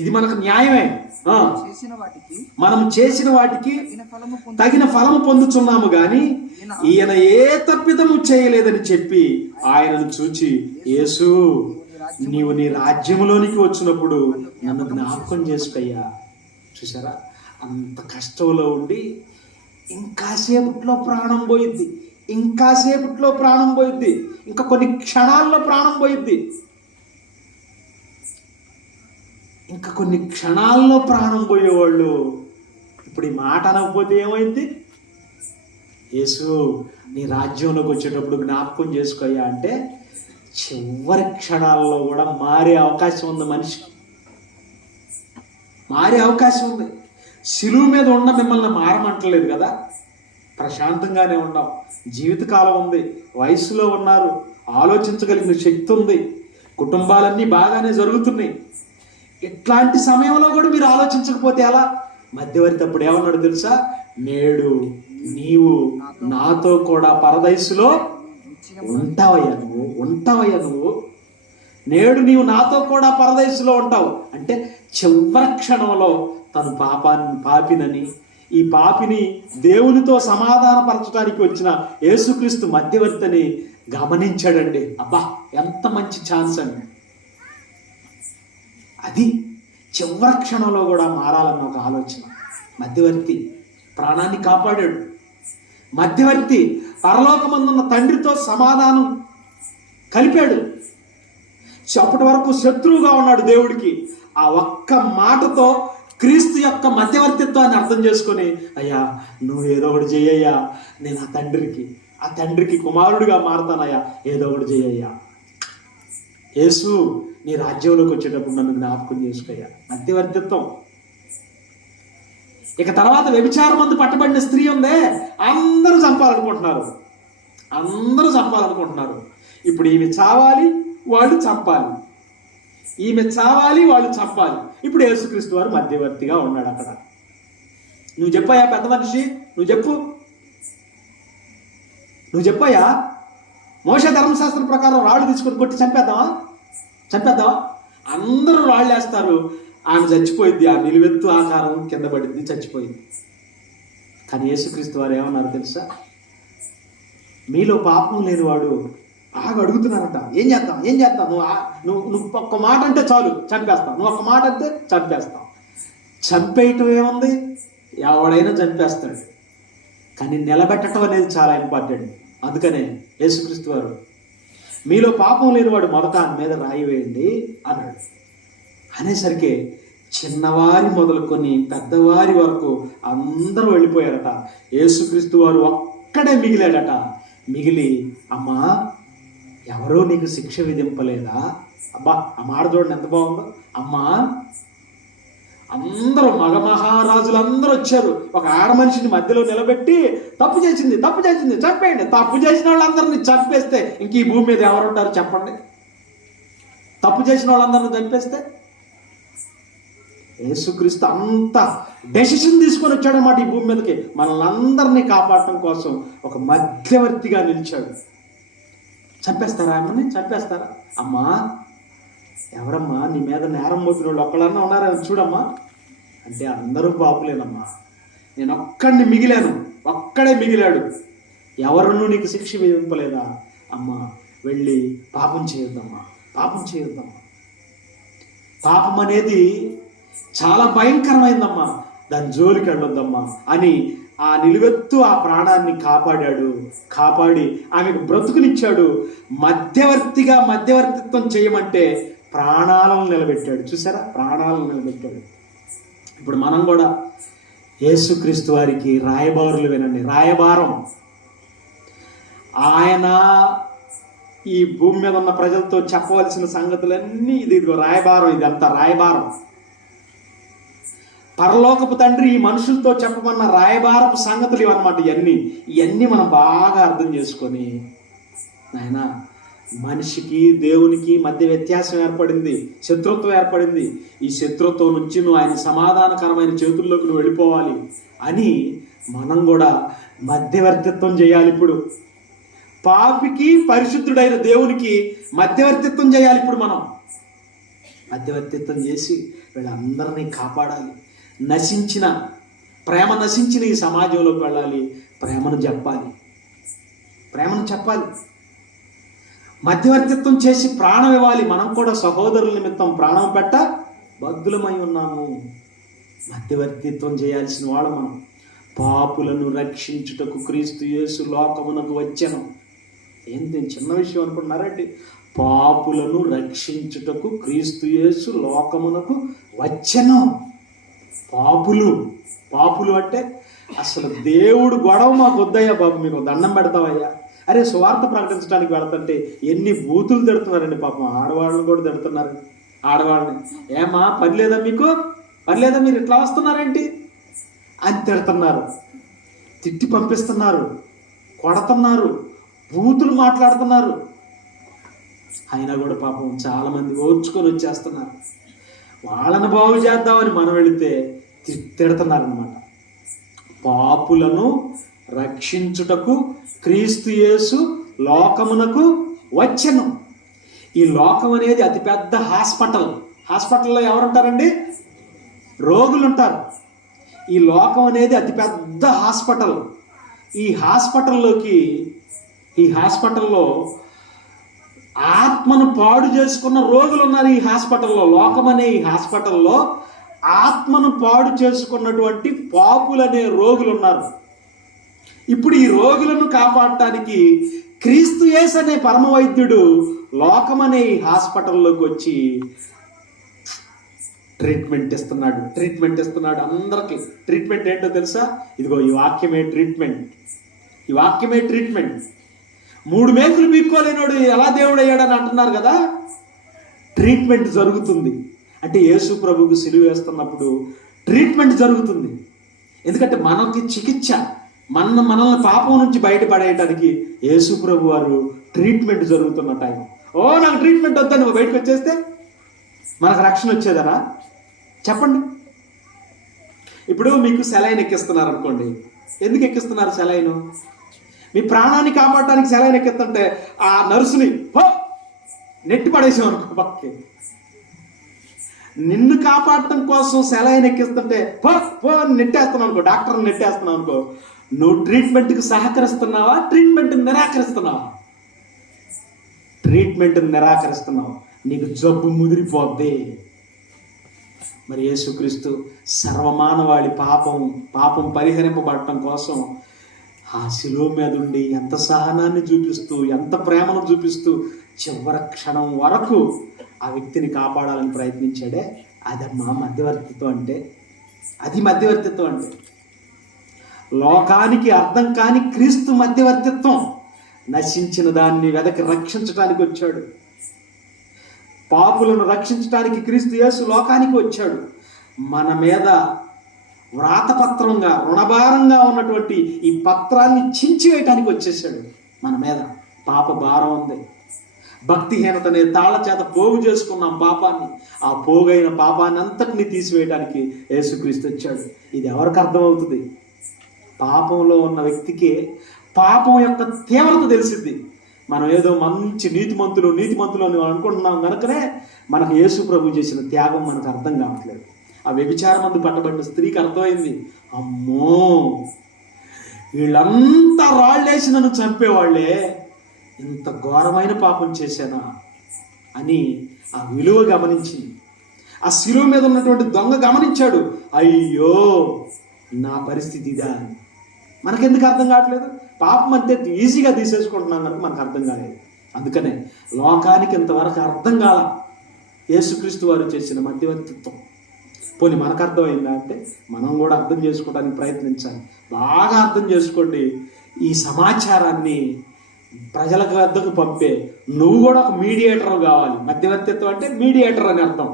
ఇది మనకు న్యాయమే. చేసిన వాటికి మనం చేసిన వాటికి తగిన ఫలము పొందుచున్నాము గాని ఈయన ఏ తప్పిదము చేయలేదని చెప్పి ఆయనను చూచి, యేసు నీవు నీ రాజ్యములోనికి వచ్చినప్పుడు నన్ను జ్ఞాపకం చేసుకయ్యా. చూసారా, అంత కష్టంలో ఉండి ఇంకాసేపట్లో ప్రాణం పోయిద్ది, ఇంకాసేపట్లో ప్రాణం పోయిద్ది, ఇంకా కొన్ని క్షణాల్లో ప్రాణం పోయిద్ది, ఇంకా కొన్ని క్షణాల్లో ప్రాణం పోయేవాళ్ళు ఇప్పుడు ఈ మాట అనకపోతే ఏమైంది? యేసు నీ రాజ్యంలోకి వచ్చేటప్పుడు జ్ఞాపకం చేసుకోయ్యా అంటే చివరి క్షణాల్లో కూడా మారే అవకాశం ఉంది. మనిషి మారే అవకాశం ఉంది. శిలువ మీద ఉన్న మిమ్మల్ని మారమంటలేదు కదా, ప్రశాంతంగానే ఉన్నాం. జీవితకాలం ఉంది, వయసులో ఉన్నారు, ఆలోచించగలిగిన శక్తి ఉంది, కుటుంబాలన్నీ బాగానే జరుగుతున్నాయి. ఇట్లాంటి సమయంలో కూడా మీరు ఆలోచించకపోతే ఎలా? మధ్యవర్తి అప్పుడు ఏమన్నాడు తెలుసా? నేడు నీవు నాతో కూడా పరదైసులో ఉంటావయ్యా నువ్వు నేడు నీవు నాతో కూడా పరదైసులో ఉంటావు అంటే చివరి క్షణంలో తను పాపినని, ఈ పాపిని దేవునితో సమాధానపరచడానికి వచ్చిన యేసుక్రీస్తు మధ్యవర్తిని గమనించాడండి. అబ్బా, ఎంత మంచి ఛాన్స్ అండి అది. చివరి క్షణంలో కూడా మారాలన్న ఒక ఆలోచన. మధ్యవర్తి ప్రాణాన్ని కాపాడాడు. మధ్యవర్తి పరలోకమందున్న తండ్రితో సమాధానం కలిపాడు. అప్పటి వరకు శత్రువుగా ఉన్నాడు దేవుడికి. ఆ ఒక్క మాటతో క్రీస్తు యొక్క మధ్యవర్తిత్వాన్ని అర్థం చేసుకొని, అయ్యా నువ్వు ఏదో ఒకటి చెయ్యయ్యా, నేను ఆ తండ్రికి కుమారుడిగా మారతానయ్యా, ఏదో ఒకటి చెయ్యయ్యా. యేసు నీ రాజ్యంలోకి వచ్చేటప్పుడు నన్ను జ్ఞాపకం చేసుకోయ్యా. మధ్యవర్తిత్వం. ఇక తర్వాత వ్యభిచారం మందు పట్టబడిన స్త్రీ ఉందే, అందరూ చంపాలనుకుంటున్నారు. ఇప్పుడు ఈమె చావాలి, వాళ్ళు చంపాలి. ఈమె చావాలి, వాళ్ళు చంపాలి. ఇప్పుడు యేసుక్రీస్తు వారు మధ్యవర్తిగా ఉన్నాడు అక్కడ. నువ్వు చెప్పాయా పెద్ద మనిషి, నువ్వు చెప్పాయా? మోషే ధర్మశాస్త్రం ప్రకారం రాళ్ళు తీసుకొని కొట్టి చంపేద్దామా? అందరూ రాళ్ళు వేస్తారు. ఆమె చచ్చిపోయింది. ఆ నిలువెత్తు ఆకారం కింద పడింది, చచ్చిపోయింది. కానీ యేసుక్రీస్తు వారు ఏమన్నారు తెలుసా? మీలో పాపం లేనివాడు అడుగుతున్నారంట, ఏం చేస్తాం? నువ్వు ఒక్క మాట అంటే చాలు చంపేస్తావు, నువ్వు ఒక్క మాట అంటే చంపేస్తావు. చంపేయటం ఏముంది? ఎవడైనా చంపేస్తాడు. కానీ నిలబెట్టడం అనేది చాలా ఇంపార్టెంట్. అందుకనే యేసుక్రీస్తు వారు మీలో పాపం లేనివాడు మొదట ఆయన మీద రాయి వేయండి అన్నాడు. అనేసరికి చిన్నవారి మొదలుకొని పెద్దవారి వరకు అందరూ వెళ్ళిపోయారట. యేసుక్రీస్తు వారు ఒక్కడే మిగిలాడట. మిగిలి, అమ్మా ఎవరో నీకు శిక్ష విధింపలేదా? అబ్బా, ఆ మాట చూడండి ఎంత బాగుందో. అమ్మా, అందరూ మగ మహారాజులందరూ వచ్చారు. ఒక ఆడ మనిషిని మధ్యలో నిలబెట్టి తప్పు చేసింది చంపేయండి. తప్పు చేసిన వాళ్ళందరినీ చంపేస్తే ఇంక ఈ భూమి మీద ఎవరు ఉంటారు చెప్పండి? తప్పు చేసిన వాళ్ళందరినీ చంపేస్తే. యేసుక్రీస్తు అంత డెసిషన్ తీసుకొని వచ్చాడన్నమాట ఈ భూమి మీదకి. మనల్ని అందరినీ కాపాడటం కోసం ఒక మధ్యవర్తిగా నిలిచాడు. చంపేస్తారా చంపేస్తారా? అమ్మా, ఎవరమ్మా నీ మీద నేరం మోపిన వాళ్ళు ఒక్కళ్ళన్నా ఉన్నారా చూడమ్మా అంటే అందరూ పాపులేనమ్మా, నేను ఒక్కడిని మిగిలాను, ఒక్కడే మిగిలాడు, ఎవరునూ నీకు శిక్ష విధింపలేదా? అమ్మా వెళ్ళి పాపం చేయొద్దమ్మా. పాపం అనేది చాలా భయంకరమైందమ్మా, దాని జోలికి వెళ్ళొద్దమ్మా అని ఆ నిలువెత్తు ఆ ప్రాణాన్ని కాపాడి ఆమెకు బ్రతుకునిచ్చాడు. మధ్యవర్తిత్వం చేయమంటే ప్రాణాలను నిలబెట్టాడు. చూసారా, ప్రాణాలను నిలబెట్టాడు. ఇప్పుడు మనం కూడా యేసుక్రీస్తు వారికి రాయబారులు. వినండి, రాయబారం. ఆయన ఈ భూమి మీద ఉన్న ప్రజలతో చెప్పవలసిన సంగతులన్నీ ఇదిగో రాయబారం. ఇదంతా రాయబారం. పరలోకపు తండ్రి ఈ మనుషులతో చెప్పమన్న రాయబారపు సంగతులు ఇవన్నమాట. ఇవన్నీ మనం బాగా అర్థం చేసుకొని, నాయన మనిషికి దేవునికి మధ్య వ్యత్యాసం ఏర్పడింది, శత్రుత్వం ఏర్పడింది. ఈ శత్రుత్వం నుంచి నువ్వు ఆయన సమాధానకరమైన చేతుల్లోకి నువ్వు వెళ్ళిపోవాలి అని మనం కూడా మధ్యవర్తిత్వం చేయాలి. ఇప్పుడు పాపికి పరిశుద్ధుడైన దేవునికి మధ్యవర్తిత్వం చేయాలి. ఇప్పుడు మనం మధ్యవర్తిత్వం చేసి వీళ్ళందరినీ కాపాడాలి. ప్రేమ నశించిన ఈ సమాజంలోకి వెళ్ళాలి. ప్రేమను చెప్పాలి. మధ్యవర్తిత్వం చేసి ప్రాణం ఇవ్వాలి. మనం కూడా సహోదరుల నిమిత్తం ప్రాణం పెట్ట బద్ధులమై ఉన్నాము. మధ్యవర్తిత్వం చేయాల్సిన వాళ్ళు మనం. పాపులను రక్షించుటకు క్రీస్తు యేసు లోకమునకు వచ్చెను. ఏంటి చిన్న విషయం అనుకుంటున్నారండి? పాపులను రక్షించుటకు క్రీస్తు యేసు లోకమునకు వచ్చెను. పాపులు అంటే అసలు దేవుడు గొడవ మాకు వద్దయ్యా బాబు, మీకు దండం పెడతావయ్యా. అరే సువార్త ప్రకటించడానికి వెళుతుంటే ఎన్ని బూతులు తిడుతున్నారండి పాపం. ఆడవాళ్ళని కూడా తిడుతున్నారు. ఆడవాళ్ళని ఏమా పర్లేదా మీకు, పర్లేదా మీరు ఇట్లా వస్తున్నారేంటి అని తిడుతున్నారు, తిట్టి పంపిస్తున్నారు, కొడుతున్నారు, బూతులు మాట్లాడుతున్నారు. అయినా కూడా పాపం చాలామంది ఓర్చుకొని వచ్చేస్తున్నారు. వాళ్ళని బాగు చేద్దామని మనం వెళితే తిడుతున్నారన్నమాట. పాపులను రక్షించుటకు క్రీస్తు యేసు లోకమునకు వచ్చెను. ఈ లోకం అనేది అతిపెద్ద హాస్పిటల్. హాస్పిటల్లో ఎవరుంటారండి? రోగులు ఉంటారు. ఈ లోకం అనేది అతిపెద్ద హాస్పిటల్. ఈ హాస్పిటల్లో ఆత్మను పాడు చేసుకున్న రోగులు ఉన్నారు. ఈ హాస్పిటల్లో, లోకం అనే ఈ హాస్పిటల్లో ఆత్మను పాడు చేసుకున్నటువంటి పాపులనే రోగులు ఉన్నారు. ఇప్పుడు ఈ రోగులను కాపాడటానికి క్రీస్తు యేసు అనే పరమ వైద్యుడు లోకం అనే ఈ హాస్పిటల్లోకి వచ్చి ట్రీట్మెంట్ ఇస్తున్నాడు అందరికీ. ట్రీట్మెంట్ ఏంటో తెలుసా? ఇదిగో ఈ వాక్యమే ట్రీట్మెంట్. 3 మేకులు పీక్కోలేనోడు ఎలా దేవుడు అయ్యాడని అంటున్నారు కదా. ట్రీట్మెంట్ జరుగుతుంది. అంటే యేసు ప్రభువుకు సిలువ వేస్తున్నప్పుడు ట్రీట్మెంట్ జరుగుతుంది. ఎందుకంటే మనకి చికిత్స, మనల్ని పాపం నుంచి బయటపడేయటానికి యేసు ప్రభు వారు ట్రీట్మెంట్ జరుగుతున్న టైం. నాకు ట్రీట్మెంట్ వద్దా, నువ్వు బయటకు వచ్చేస్తే మనకు రక్షణ వచ్చేదనా? చెప్పండి. ఇప్పుడు మీకు సెలైన్ ఎక్కిస్తున్నారు అనుకోండి. ఎందుకు ఎక్కిస్తున్నారు సెలైను? మీ ప్రాణాన్ని కాపాడటానికి సెలైన్ ఎక్కిస్తుంటే ఆ నర్సుని నెట్టి పడేసాం అనుకో పక్కకి. నిన్ను కాపాడటం కోసం సెలైన్ ఎక్కిస్తుంటే నెట్టేస్తున్నావు అనుకో, డాక్టర్ని నెట్టేస్తున్నావు అనుకో, నువ్వు ట్రీట్మెంట్కి సహకరిస్తున్నావా, ట్రీట్మెంట్ని నిరాకరిస్తున్నావు. నీకు జబ్బు ముదిరిపోద్ది. మరి యేసుక్రీస్తు సర్వమానవాళి పాపం పరిహరింపబడటం కోసం ఆ శిలువ మీద ఉండి ఎంత సహనాన్ని చూపిస్తూ, ఎంత ప్రేమను చూపిస్తూ చివరి క్షణం వరకు ఆ వ్యక్తిని కాపాడాలని ప్రయత్నించాడే. అదమ్మా మధ్యవర్తిత్వం అంటే. అది మధ్యవర్తిత్వం అంటే. లోకానికి అర్థం కాని క్రీస్తు మధ్యవర్తిత్వం. నశించిన దాన్ని వెదకి రక్షించడానికి వచ్చాడు. పాపులను రక్షించడానికి క్రీస్తు యేసు లోకానికి వచ్చాడు. మన మీద వ్రాతపత్రంగా, రుణభారంగా ఉన్నటువంటి ఈ పత్రాన్ని చించివేయటానికి వచ్చేసాడు. మన మీద పాప భారం ఉంది. భక్తిహీనత అనే తాళ చేత పోగు చేసుకున్నాం పాపాన్ని. ఆ పోగైన పాపాన్ని అంతటినీ తీసివేయడానికి యేసుక్రీస్తు వచ్చాడు. ఇది ఎవరికి అర్థమవుతుంది? పాపంలో ఉన్న వ్యక్తికి పాపం యొక్క తీవ్రత తెలిసిద్ది. మనం ఏదో మంచి నీతిమంతులు అని అనుకుంటున్నాం కనుకనే మనకు యేసు ప్రభు చేసిన త్యాగం మనకు అర్థం కావట్లేదు. ఆ వ్యభిచారమందు పట్టబడిన స్త్రీకి అర్థమైంది, అమ్మో వీళ్ళంతా రాళ్ళేసి నన్ను చంపేవాళ్లే, ఇంత ఘోరమైన పాపం చేశానా అని ఆ విలువ గమనించింది. ఆ శిలువ మీద ఉన్నటువంటి దొంగ గమనించాడు, అయ్యో నా పరిస్థితి ఇదా అని. మనకెందుకు అర్థం కావట్లేదు? పాపం అంతే ఈజీగా తీసేసుకుంటున్నాం కనుక మనకు అర్థం కాలేదు. అందుకనే లోకానికి ఇంతవరకు అర్థం కాల యేసుక్రీస్తు వారు చేసిన మధ్యవర్తిత్వం. పోనీ మనకు అర్థమైందా అంటే మనం కూడా అర్థం చేసుకోవడానికి ప్రయత్నించాలి. బాగా అర్థం చేసుకోండి. ఈ సమాచారాన్ని ప్రజల వద్దకు పంపే నువ్వు కూడా ఒక మీడియేటర్ కావాలి. మధ్యవర్తిత్వం అంటే మీడియేటర్ అని అర్థం.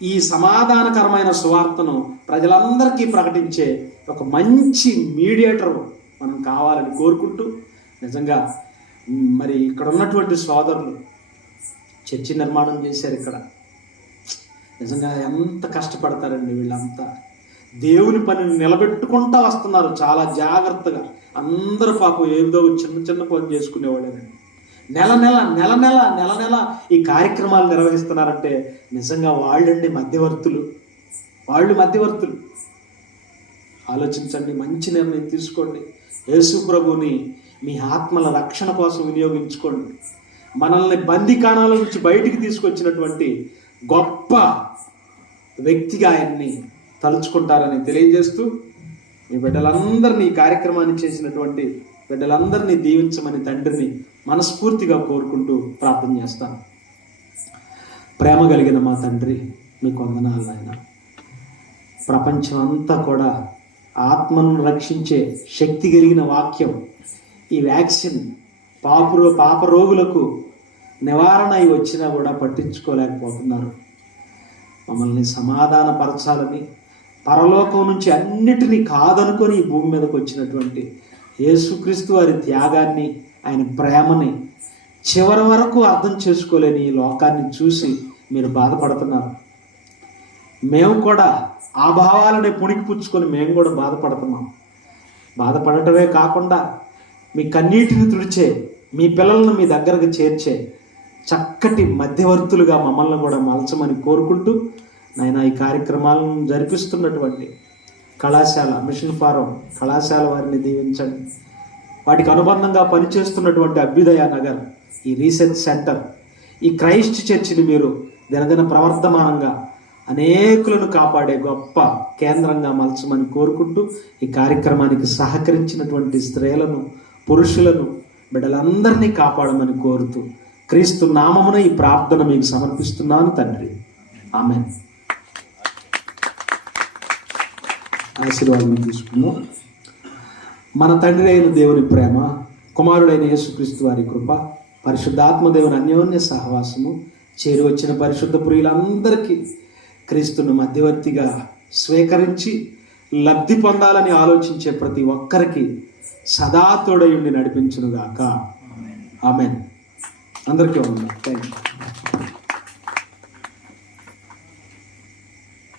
ఈ సమాధానకరమైన సువార్తను ప్రజలందరికీ ప్రకటించే ఒక మంచి మీడియేటర్ మనం కావాలని కోరుకుంటూ, నిజంగా మరి ఇక్కడ ఉన్నటువంటి సోదరులు చర్చి నిర్మాణం చేశారు. ఇక్కడ నిజంగా ఎంత కష్టపడతారండి వీళ్ళంతా. దేవుని పనిని నిలబెట్టుకుంటా వస్తున్నారు చాలా జాగ్రత్తగా. అందరూ పాపం ఏదో చిన్న చిన్న పని చేసుకునేవాళ్ళేనండి. నెల నెల ఈ కార్యక్రమాలు నిర్వహిస్తున్నారంటే నిజంగా వాళ్ళండి మధ్యవర్తులు. వాళ్ళు మధ్యవర్తులు. ఆలోచించండి, మంచి నిర్ణయం తీసుకోండి. యేసు ప్రభుని మీ ఆత్మల రక్షణ కోసం వినియోగించుకోండి. మనల్ని బందీకాణాల నుంచి బయటికి తీసుకొచ్చినటువంటి గొప్ప వ్యక్తిగా ఆయన్ని తలుచుకుంటారని తెలియజేస్తూ, మీ బిడ్డలందరినీ ఈ కార్యక్రమాన్ని చేసినటువంటి బిడ్డలందరినీ దీవించమని తండ్రిని మనస్ఫూర్తిగా కోరుకుంటూ ప్రార్థన చేస్తాను. ప్రేమ కలిగిన మా తండ్రి, మీకు వందనాలు నాయన. ప్రపంచం అంతా కూడా ఆత్మను రక్షించే శక్తి కలిగిన వాక్యం, ఈ వ్యాక్సిన్ పాప రోగులకు నివారణ అయి వచ్చినా కూడా పట్టించుకోలేకపోతున్నారు. మమ్మల్ని సమాధానపరచాలని, పరలోకం నుంచి అన్నిటినీ కాదనుకొని ఈ భూమి మీదకి వచ్చినటువంటి యేసుక్రీస్తు వారి త్యాగాన్ని, ఆయన ప్రేమని చివరి వరకు అర్థం చేసుకోలేని ఈ లోకాన్ని చూసి మీరు బాధపడుతున్నారు. మేము కూడా ఆ భావాలని పుణికిపుచ్చుకొని మేము కూడా బాధపడుతున్నాం. బాధపడటమే కాకుండా మీ కన్నీటిని తుడిచే, మీ పిల్లలను మీ దగ్గరకు చేర్చే చక్కటి మధ్యవర్తులుగా మమ్మల్ని కూడా మలచమని కోరుకుంటూ, నాయన ఈ కార్యక్రమాలను జరిపిస్తున్నటువంటి కళాశాల, మిషన్ ఫారం కళాశాల వారిని దీవించండి. వాటికి అనుబంధంగా పనిచేస్తున్నటువంటి అభ్యుదయ నగర్, ఈ రీసెర్చ్ సెంటర్, ఈ క్రైస్ట్ చర్చిని మీరు దినదిన ప్రవర్ధమానంగా అనేకులను కాపాడే గొప్ప కేంద్రంగా మలచమని కోరుకుంటూ, ఈ కార్యక్రమానికి సహకరించినటువంటి స్త్రీలను, పురుషులను, బిడ్డలందరినీ కాపాడమని కోరుతూ, క్రీస్తు నామమున ఈ ప్రార్థన మీకు సమర్పిస్తున్నాను తండ్రి. ఆమేన్. ఆశీర్వాదం తీసుకుందాం. మన తండ్రి అయిన దేవుని ప్రేమ, కుమారుడైన యేసుక్రీస్తు వారి కృప, పరిశుద్ధాత్మ దేవుని అన్యోన్య సహవాసము చేరి వచ్చిన పరిశుద్ధ ప్రియులందరికీ క్రీస్తును మధ్యవర్తిగా స్వీకరించి లబ్ధి పొందాలని ఆలోచించే ప్రతి ఒక్కరికి సదా తోడయుండి నడిపించునుగాక. ఆమేన్. అందరికీ వందనాలు. థాంక్యూ.